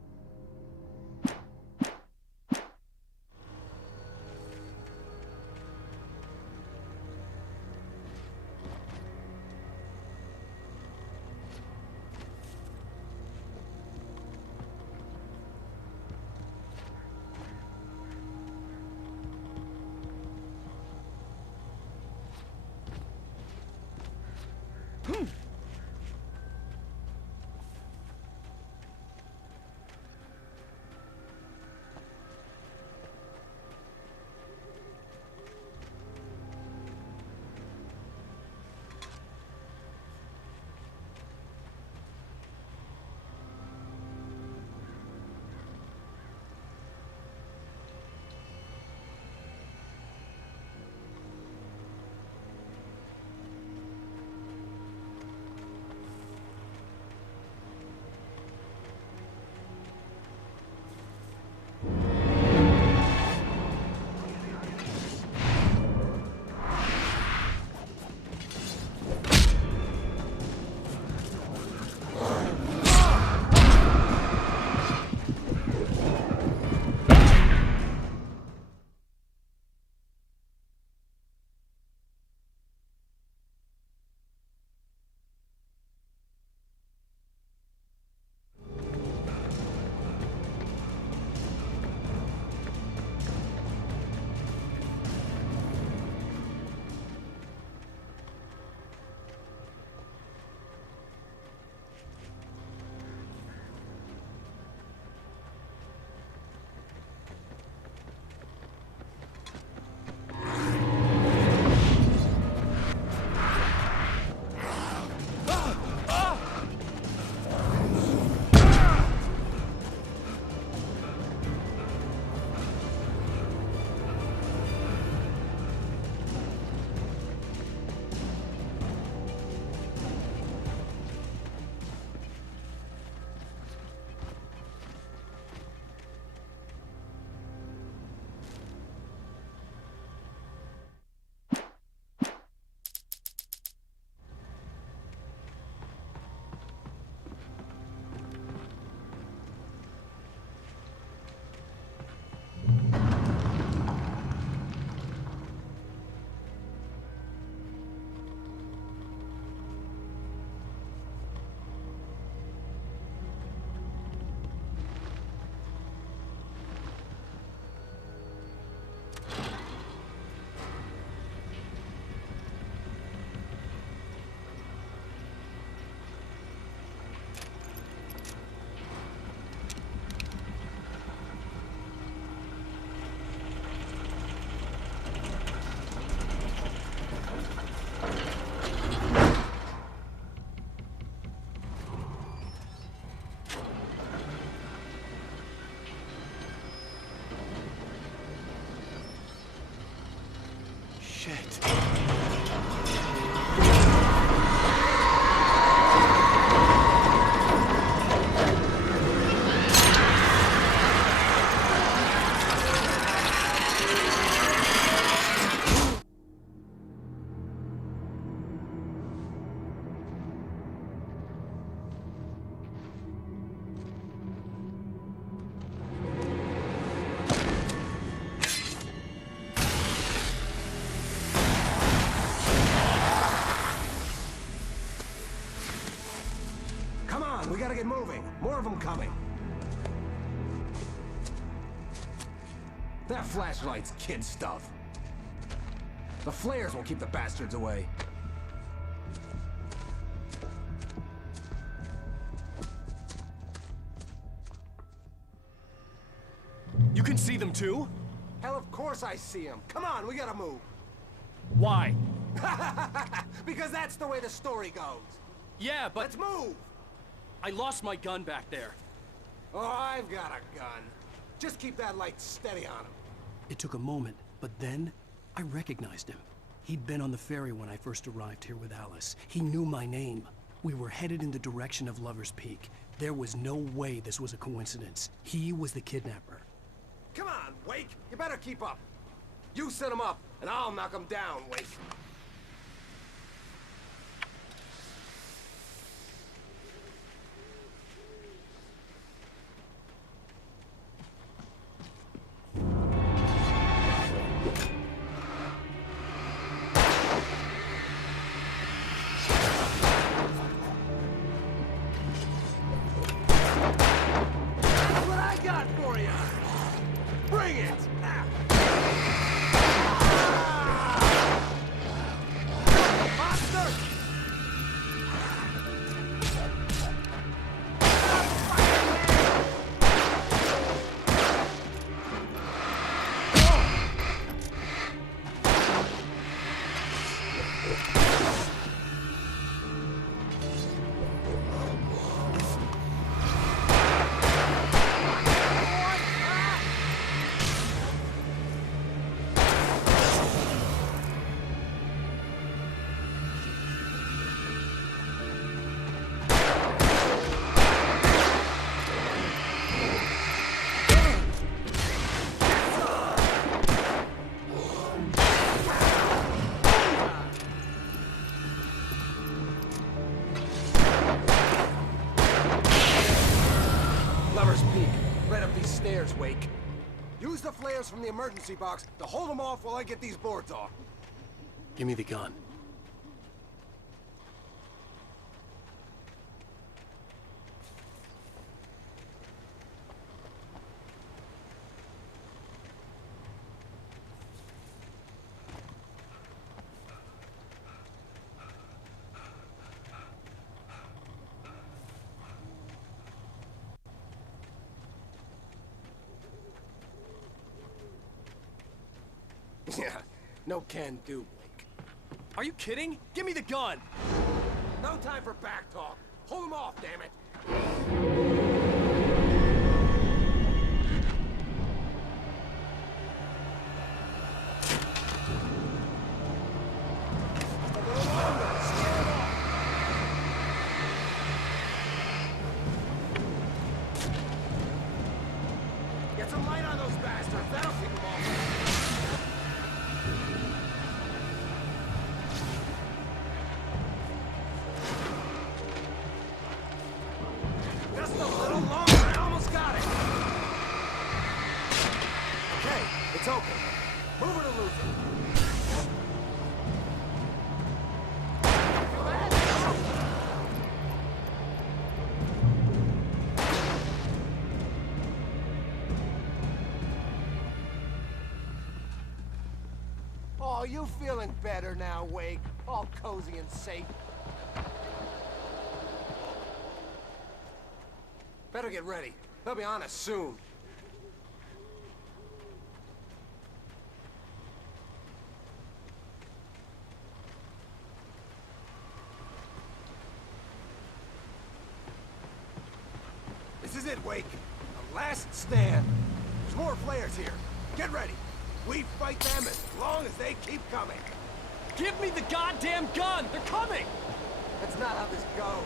Shit. We gotta get moving. More of them coming. That flashlight's kid stuff. The flares won't keep the bastards away. You can see them too? Hell, of course I see them. Come on, we gotta move. Why? Because that's the way the story goes. Yeah, but... Let's move! I lost my gun back there. Oh, I've got a gun. Just keep that light steady on him. It took a moment, but then I recognized him. He'd been on the ferry when I first arrived here with Alice. He knew my name. We were headed in the direction of Lover's Peak. There was no way this was a coincidence. He was the kidnapper. Come on, Wake! You better keep up! You set him up, and I'll knock him down, Wake. Wake. Use the flares from the emergency box to hold them off while I get these boards off. Give me the gun. Yeah, no can do, Blake. Are you kidding? Give me the gun! No time for back talk. Hold him off, damn it! Get some light on those bastards. That'll keep them off. Just a little longer. I almost got it. Okay, it's open. Move it or lose it. Oh, you feeling better now, Wake? All cozy and safe. Better get ready. They'll be on us soon. This is it, Wake. The last stand. There's more flares here. Get ready. We fight them as long as they keep coming. Give me the goddamn gun! They're coming! That's not how this goes.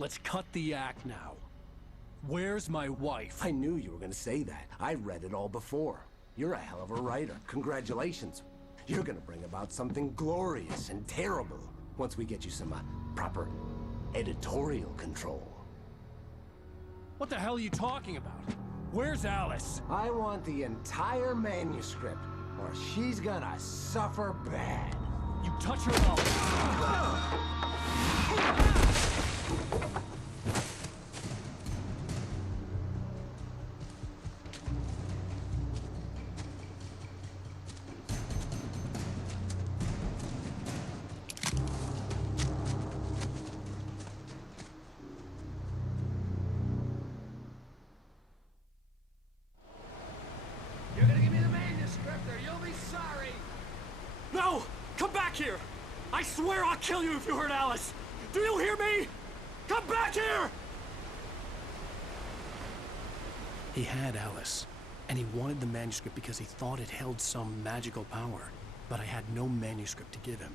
Let's cut the act now. Where's my wife? I knew you were gonna say that. I read it all before. You're a hell of a writer. Congratulations. You're gonna bring about something glorious and terrible once we get you some proper editorial control. What the hell are you talking about? Where's Alice? I want the entire manuscript, or she's gonna suffer bad. You touch her mouth. You're gonna give me the manuscript or you'll be sorry! No! Come back here! I swear I'll kill you if you hurt Alice! Do you hear me? Come back here! He had Alice, and he wanted the manuscript because he thought it held some magical power. But I had no manuscript to give him.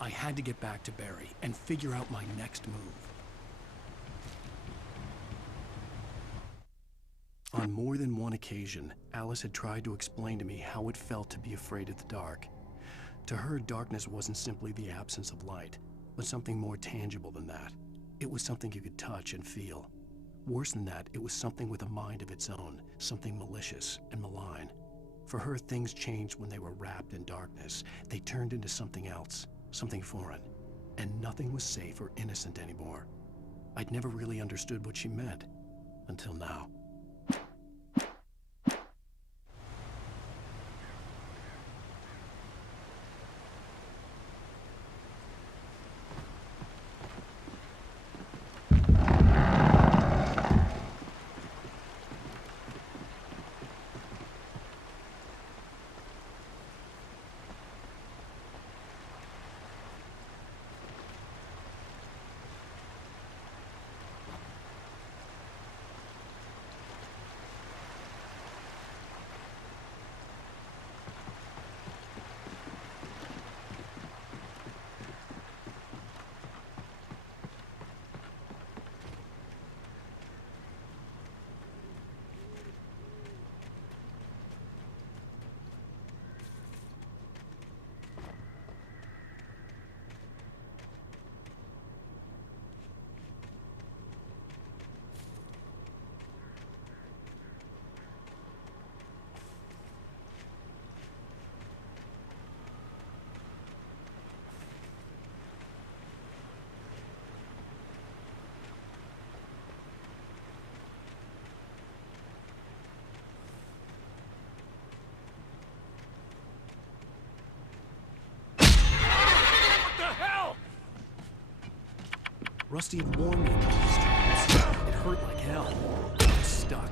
I had to get back to Barry and figure out my next move. On more than one occasion, Alice had tried to explain to me how it felt to be afraid of the dark. To her, darkness wasn't simply the absence of light, but something more tangible than that. It was something you could touch and feel. Worse than that, it was something with a mind of its own, something malicious and malign. For her, things changed when they were wrapped in darkness. They turned into something else, something foreign, and nothing was safe or innocent anymore. I'd never really understood what she meant, until now. Rusty had warned me about these traps. It hurt like hell. I was stuck.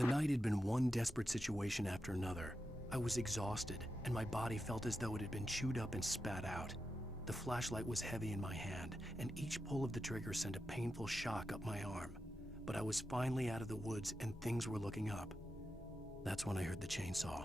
The night had been one desperate situation after another. I was exhausted, and my body felt as though it had been chewed up and spat out. The flashlight was heavy in my hand, and each pull of the trigger sent a painful shock up my arm. But I was finally out of the woods, and things were looking up. That's when I heard the chainsaw.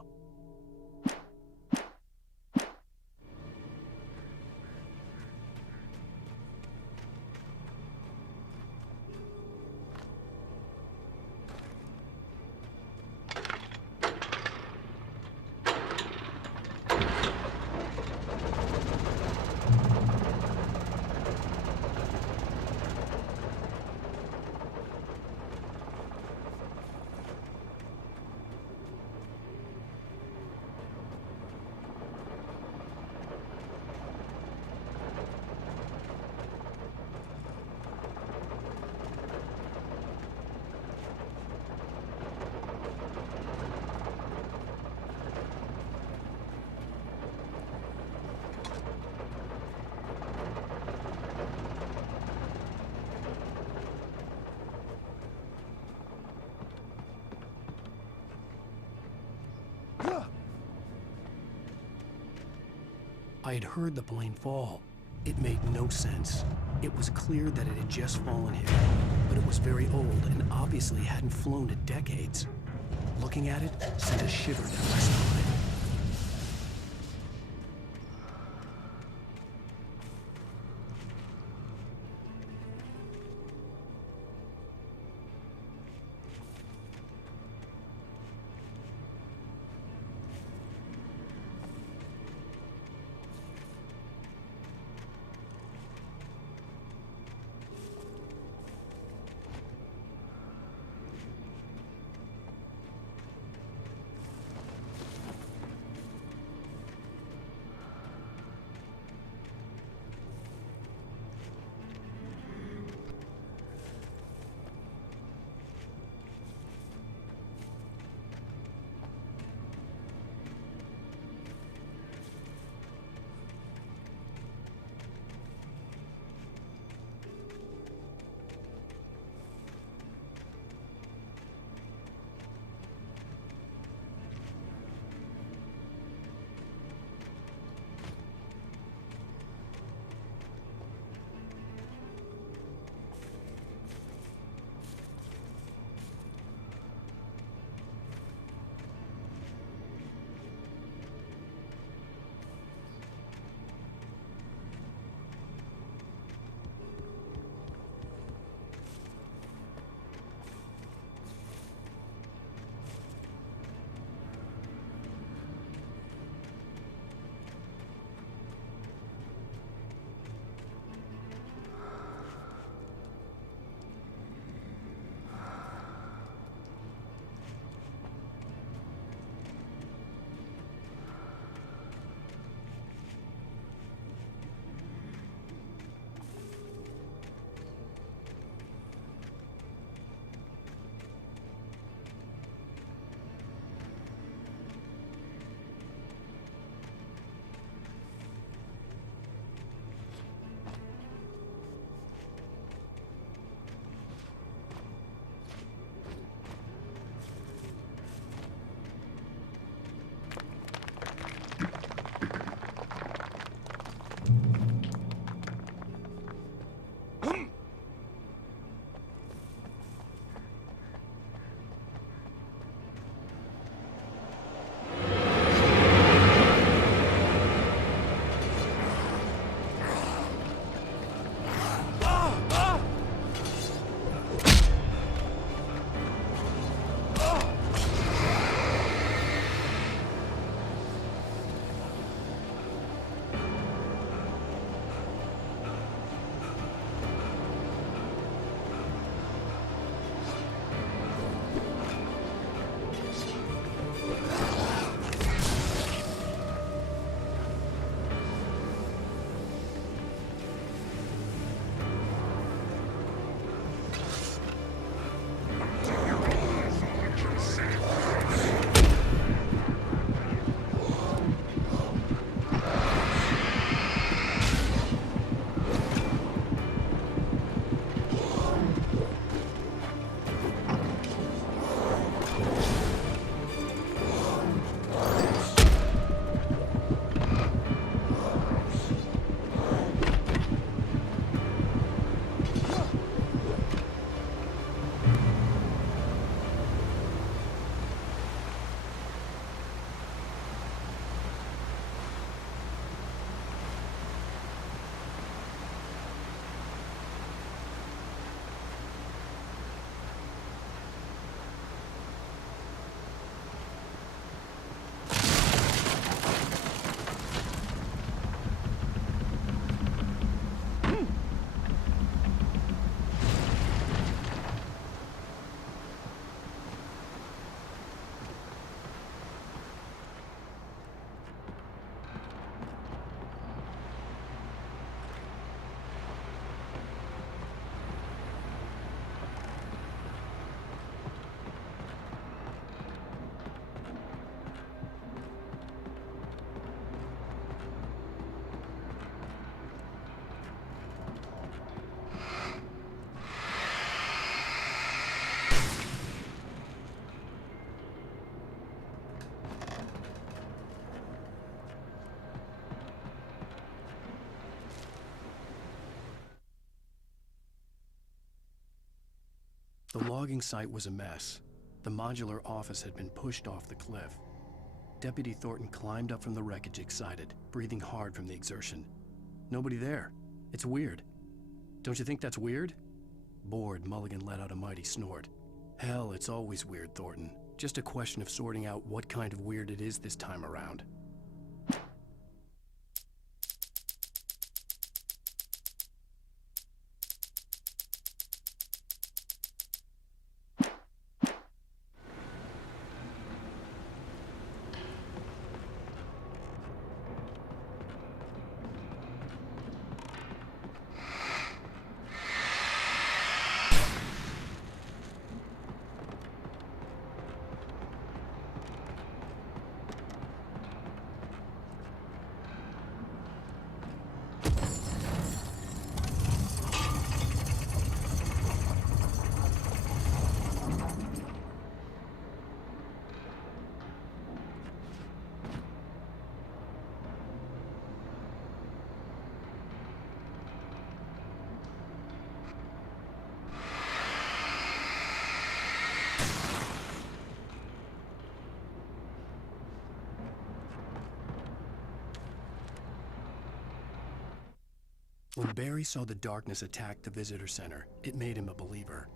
I had heard the plane fall. It made no sense. It was clear that it had just fallen here, but it was very old and obviously hadn't flown in decades. Looking at it sent a shiver down my spine. The logging site was a mess. The modular office had been pushed off the cliff. Deputy Thornton climbed up from the wreckage excited, breathing hard from the exertion. Nobody there. It's weird. Don't you think that's weird? Bored, Mulligan let out a mighty snort. Hell, it's always weird, Thornton. Just a question of sorting out what kind of weird it is this time around. When Barry saw the darkness attack the visitor center, it made him a believer.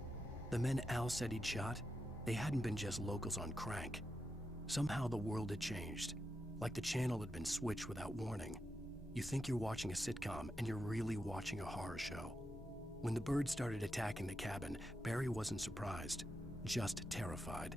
The men Al said he'd shot, they hadn't been just locals on crank. Somehow the world had changed, like the channel had been switched without warning. You think you're watching a sitcom, and you're really watching a horror show. When the birds started attacking the cabin, Barry wasn't surprised, just terrified.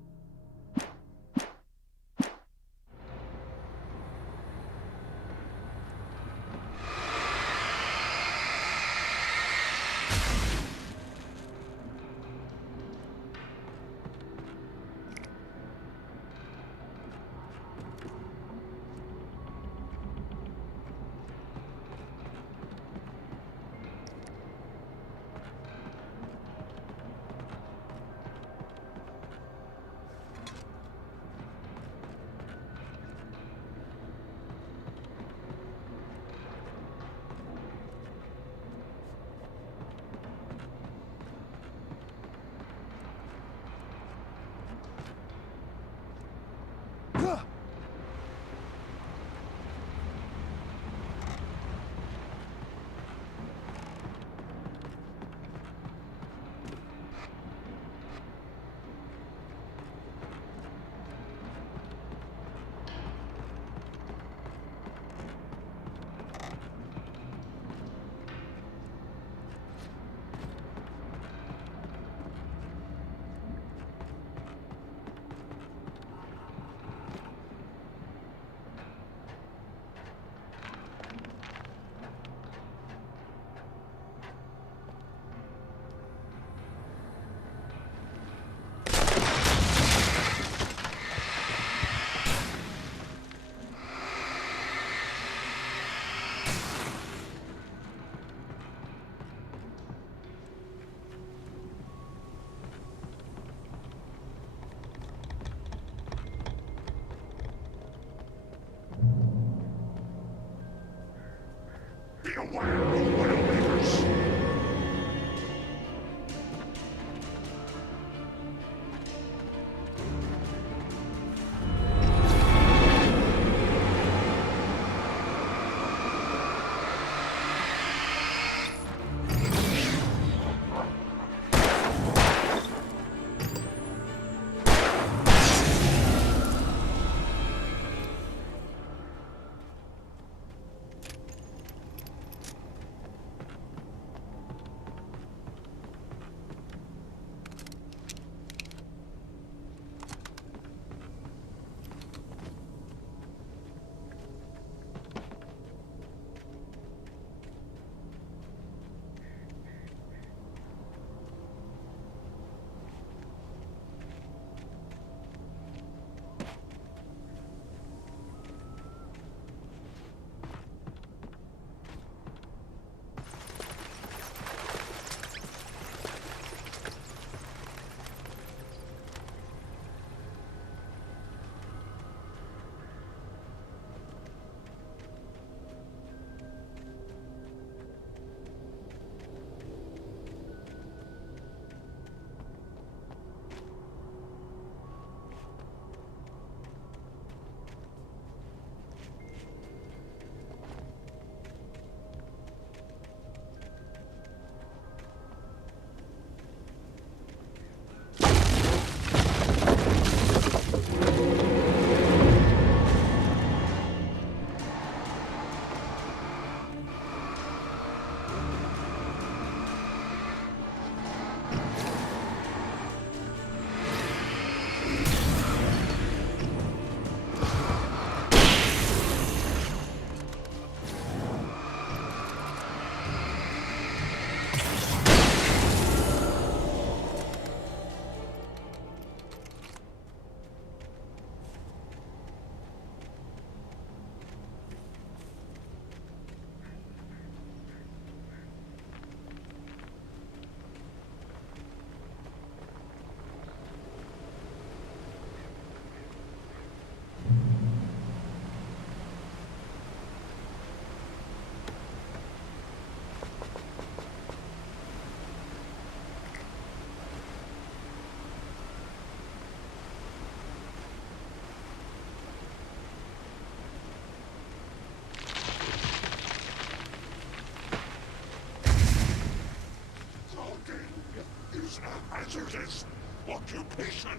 answer this occupation.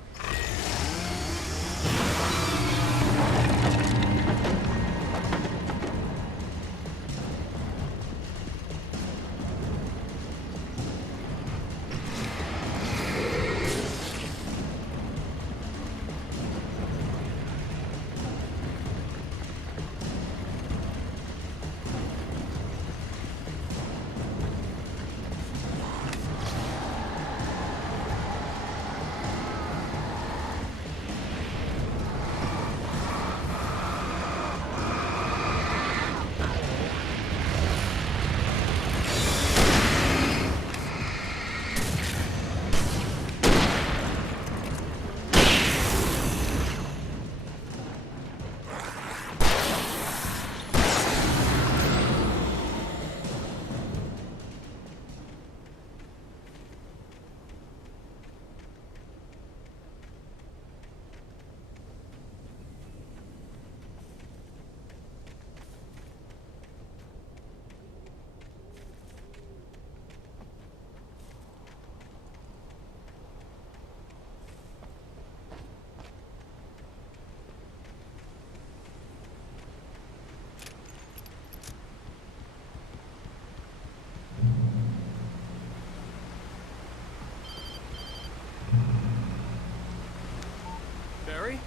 Barry?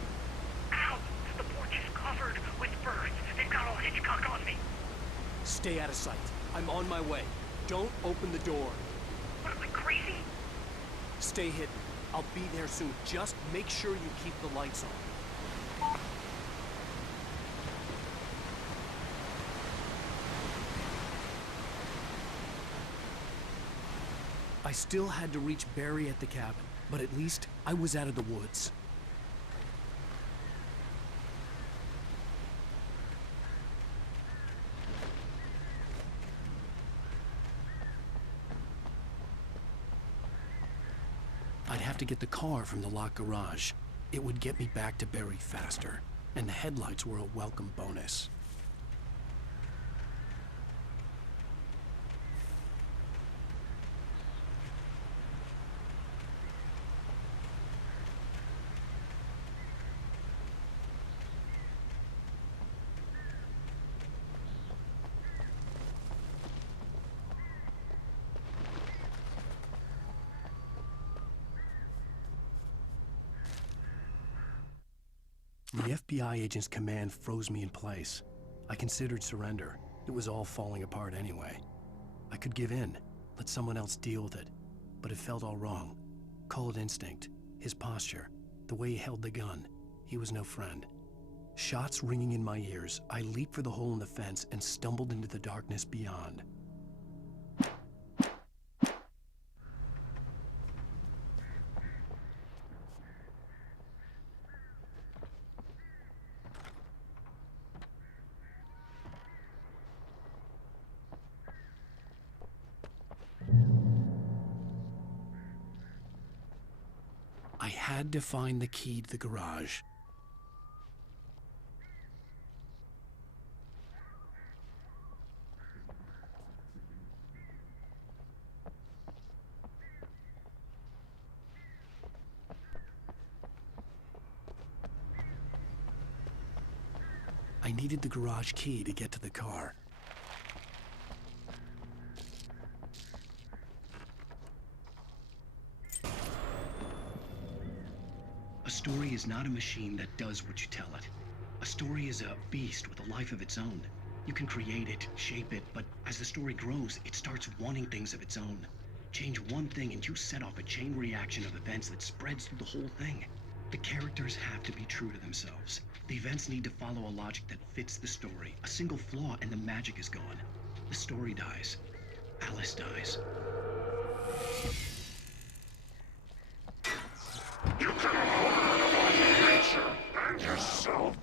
Ow! The porch is covered with birds. They've got all Hitchcock on me. Stay out of sight. I'm on my way. Don't open the door. What am I, crazy? Stay hidden. I'll be there soon. Just make sure you keep the lights on. I still had to reach Barry at the cabin, but at least I was out of the woods. I'd have to get the car from the locked garage. It would get me back to Barry faster, and the headlights were a welcome bonus. The FBI agent's command froze me in place. I considered surrender. It was all falling apart anyway. I could give in, let someone else deal with it. But it felt all wrong. Call it instinct, his posture, the way he held the gun. He was no friend. Shots ringing in my ears, I leaped for the hole in the fence and stumbled into the darkness beyond. I had to find the key to the garage. I needed the garage key to get to the car. A story is not a machine that does what you tell it. A story is a beast with a life of its own. You can create it, shape it, but as the story grows, it starts wanting things of its own. Change one thing and you set off a chain reaction of events that spreads through the whole thing. The characters have to be true to themselves. The events need to follow a logic that fits the story. A single flaw and the magic is gone. The story dies. Alice dies. You can harm nature and yourself.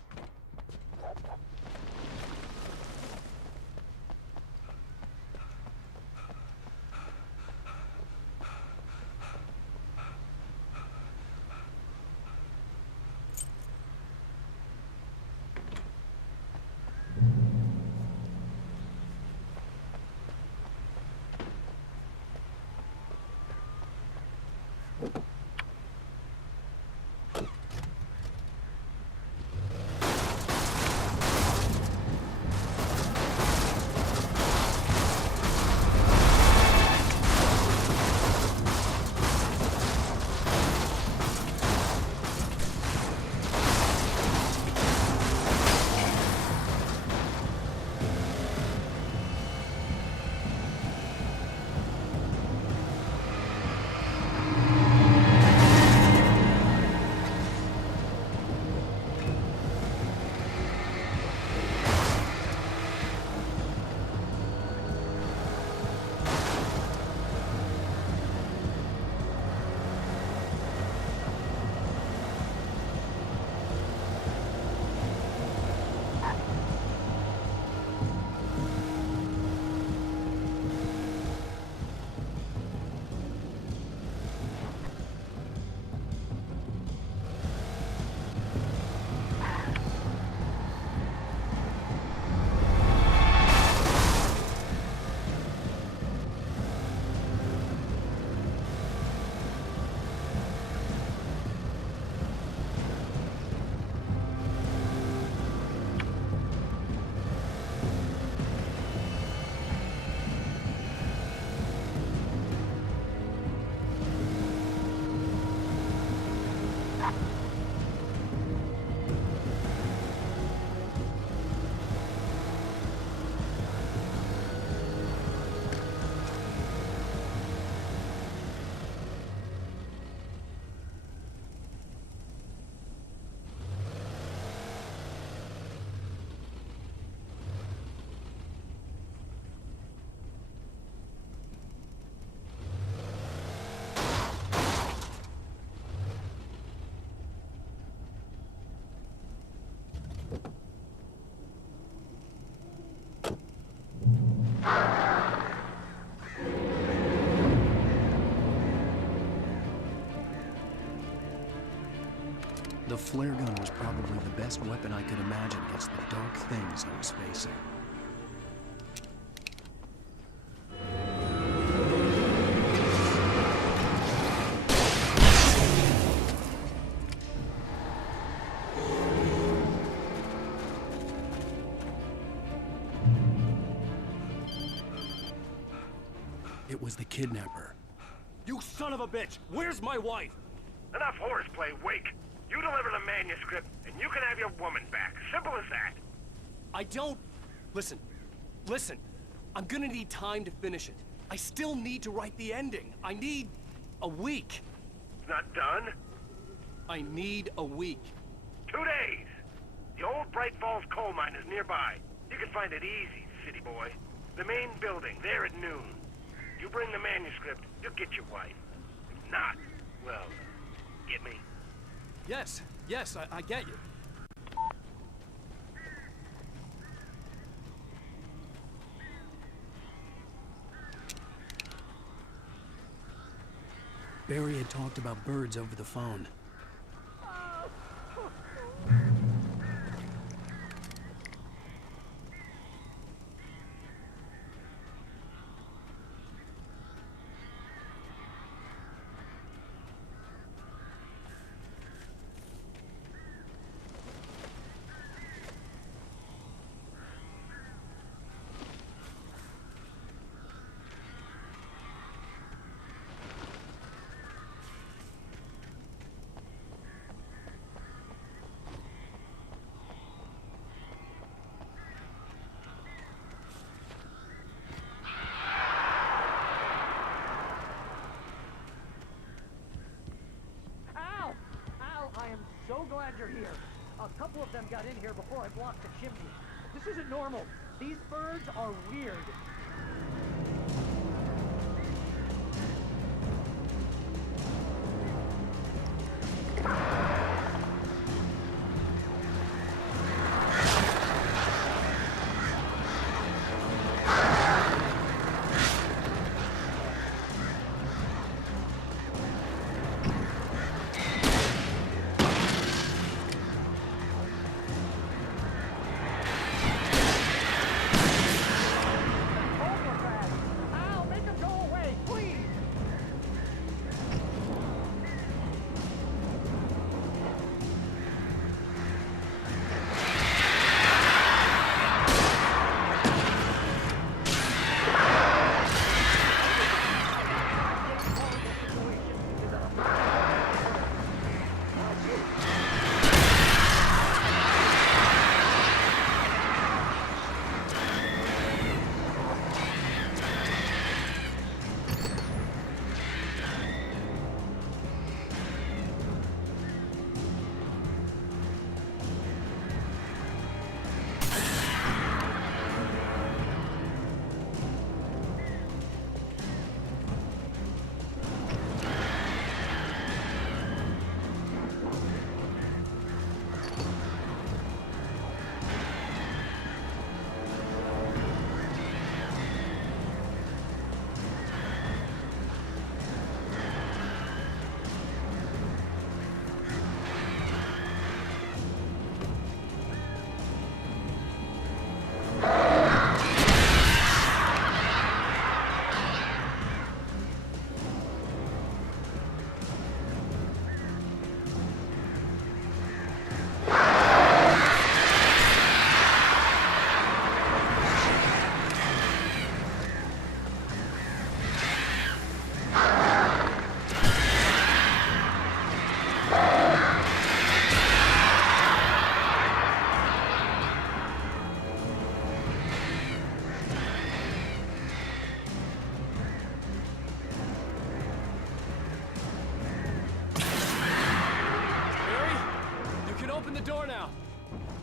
The flare gun was probably the best weapon I could imagine against the dark things I was facing. It was the Kidnapper. You son of a bitch! Where's my wife? Enough horseplay, Wake. You deliver the manuscript, and you can have your woman back. Simple as that. I don't... Listen. Listen. I'm gonna need time to finish it. I still need to write the ending. I need... a week. It's not done? I need a week. 2 days. The old Bright Falls coal mine is nearby. You can find it easy, city boy. The main building, there at noon. You bring the manuscript, you'll get your wife. If not, well, get me? Yes, I get you. Barry had talked about birds over the phone. So glad you're here. A couple of them got in here before I blocked the chimney. This isn't normal. These birds are weird.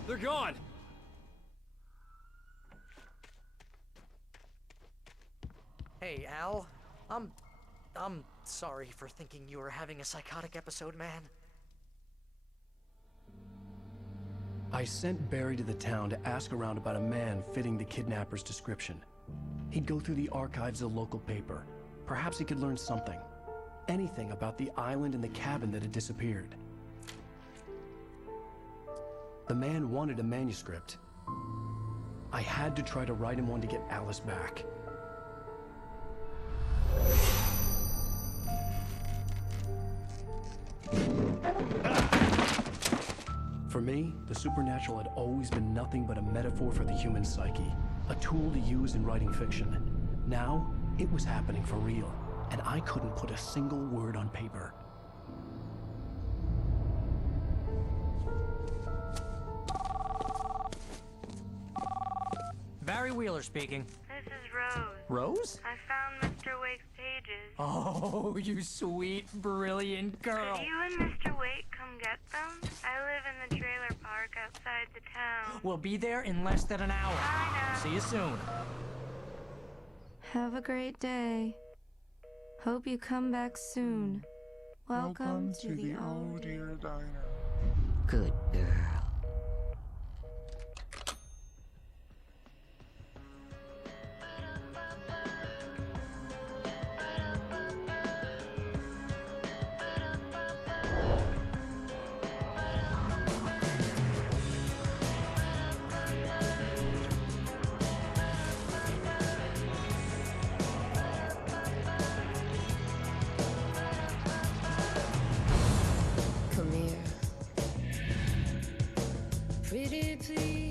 They're gone! Hey, Al. I'm sorry for thinking you were having a psychotic episode, man. I sent Barry to the town to ask around about a man fitting the kidnapper's description. He'd go through the archives of the local paper. Perhaps he could learn something. Anything about the island and the cabin that had disappeared. The man wanted a manuscript. I had to try to write him one to get Alice back. For me, the supernatural had always been nothing but a metaphor for the human psyche, a tool to use in writing fiction. Now, it was happening for real, and I couldn't put a single word on paper. Barry Wheeler speaking. This is Rose. Rose? I found Mr. Wake's pages. Oh, you sweet, brilliant girl. Could you and Mr. Wake come get them? I live in the trailer park outside the town. We'll be there in less than an hour. Bye now. See you soon. Have a great day. Hope you come back soon. Welcome to the old dear diner. Good girl. Come here. Pretty please.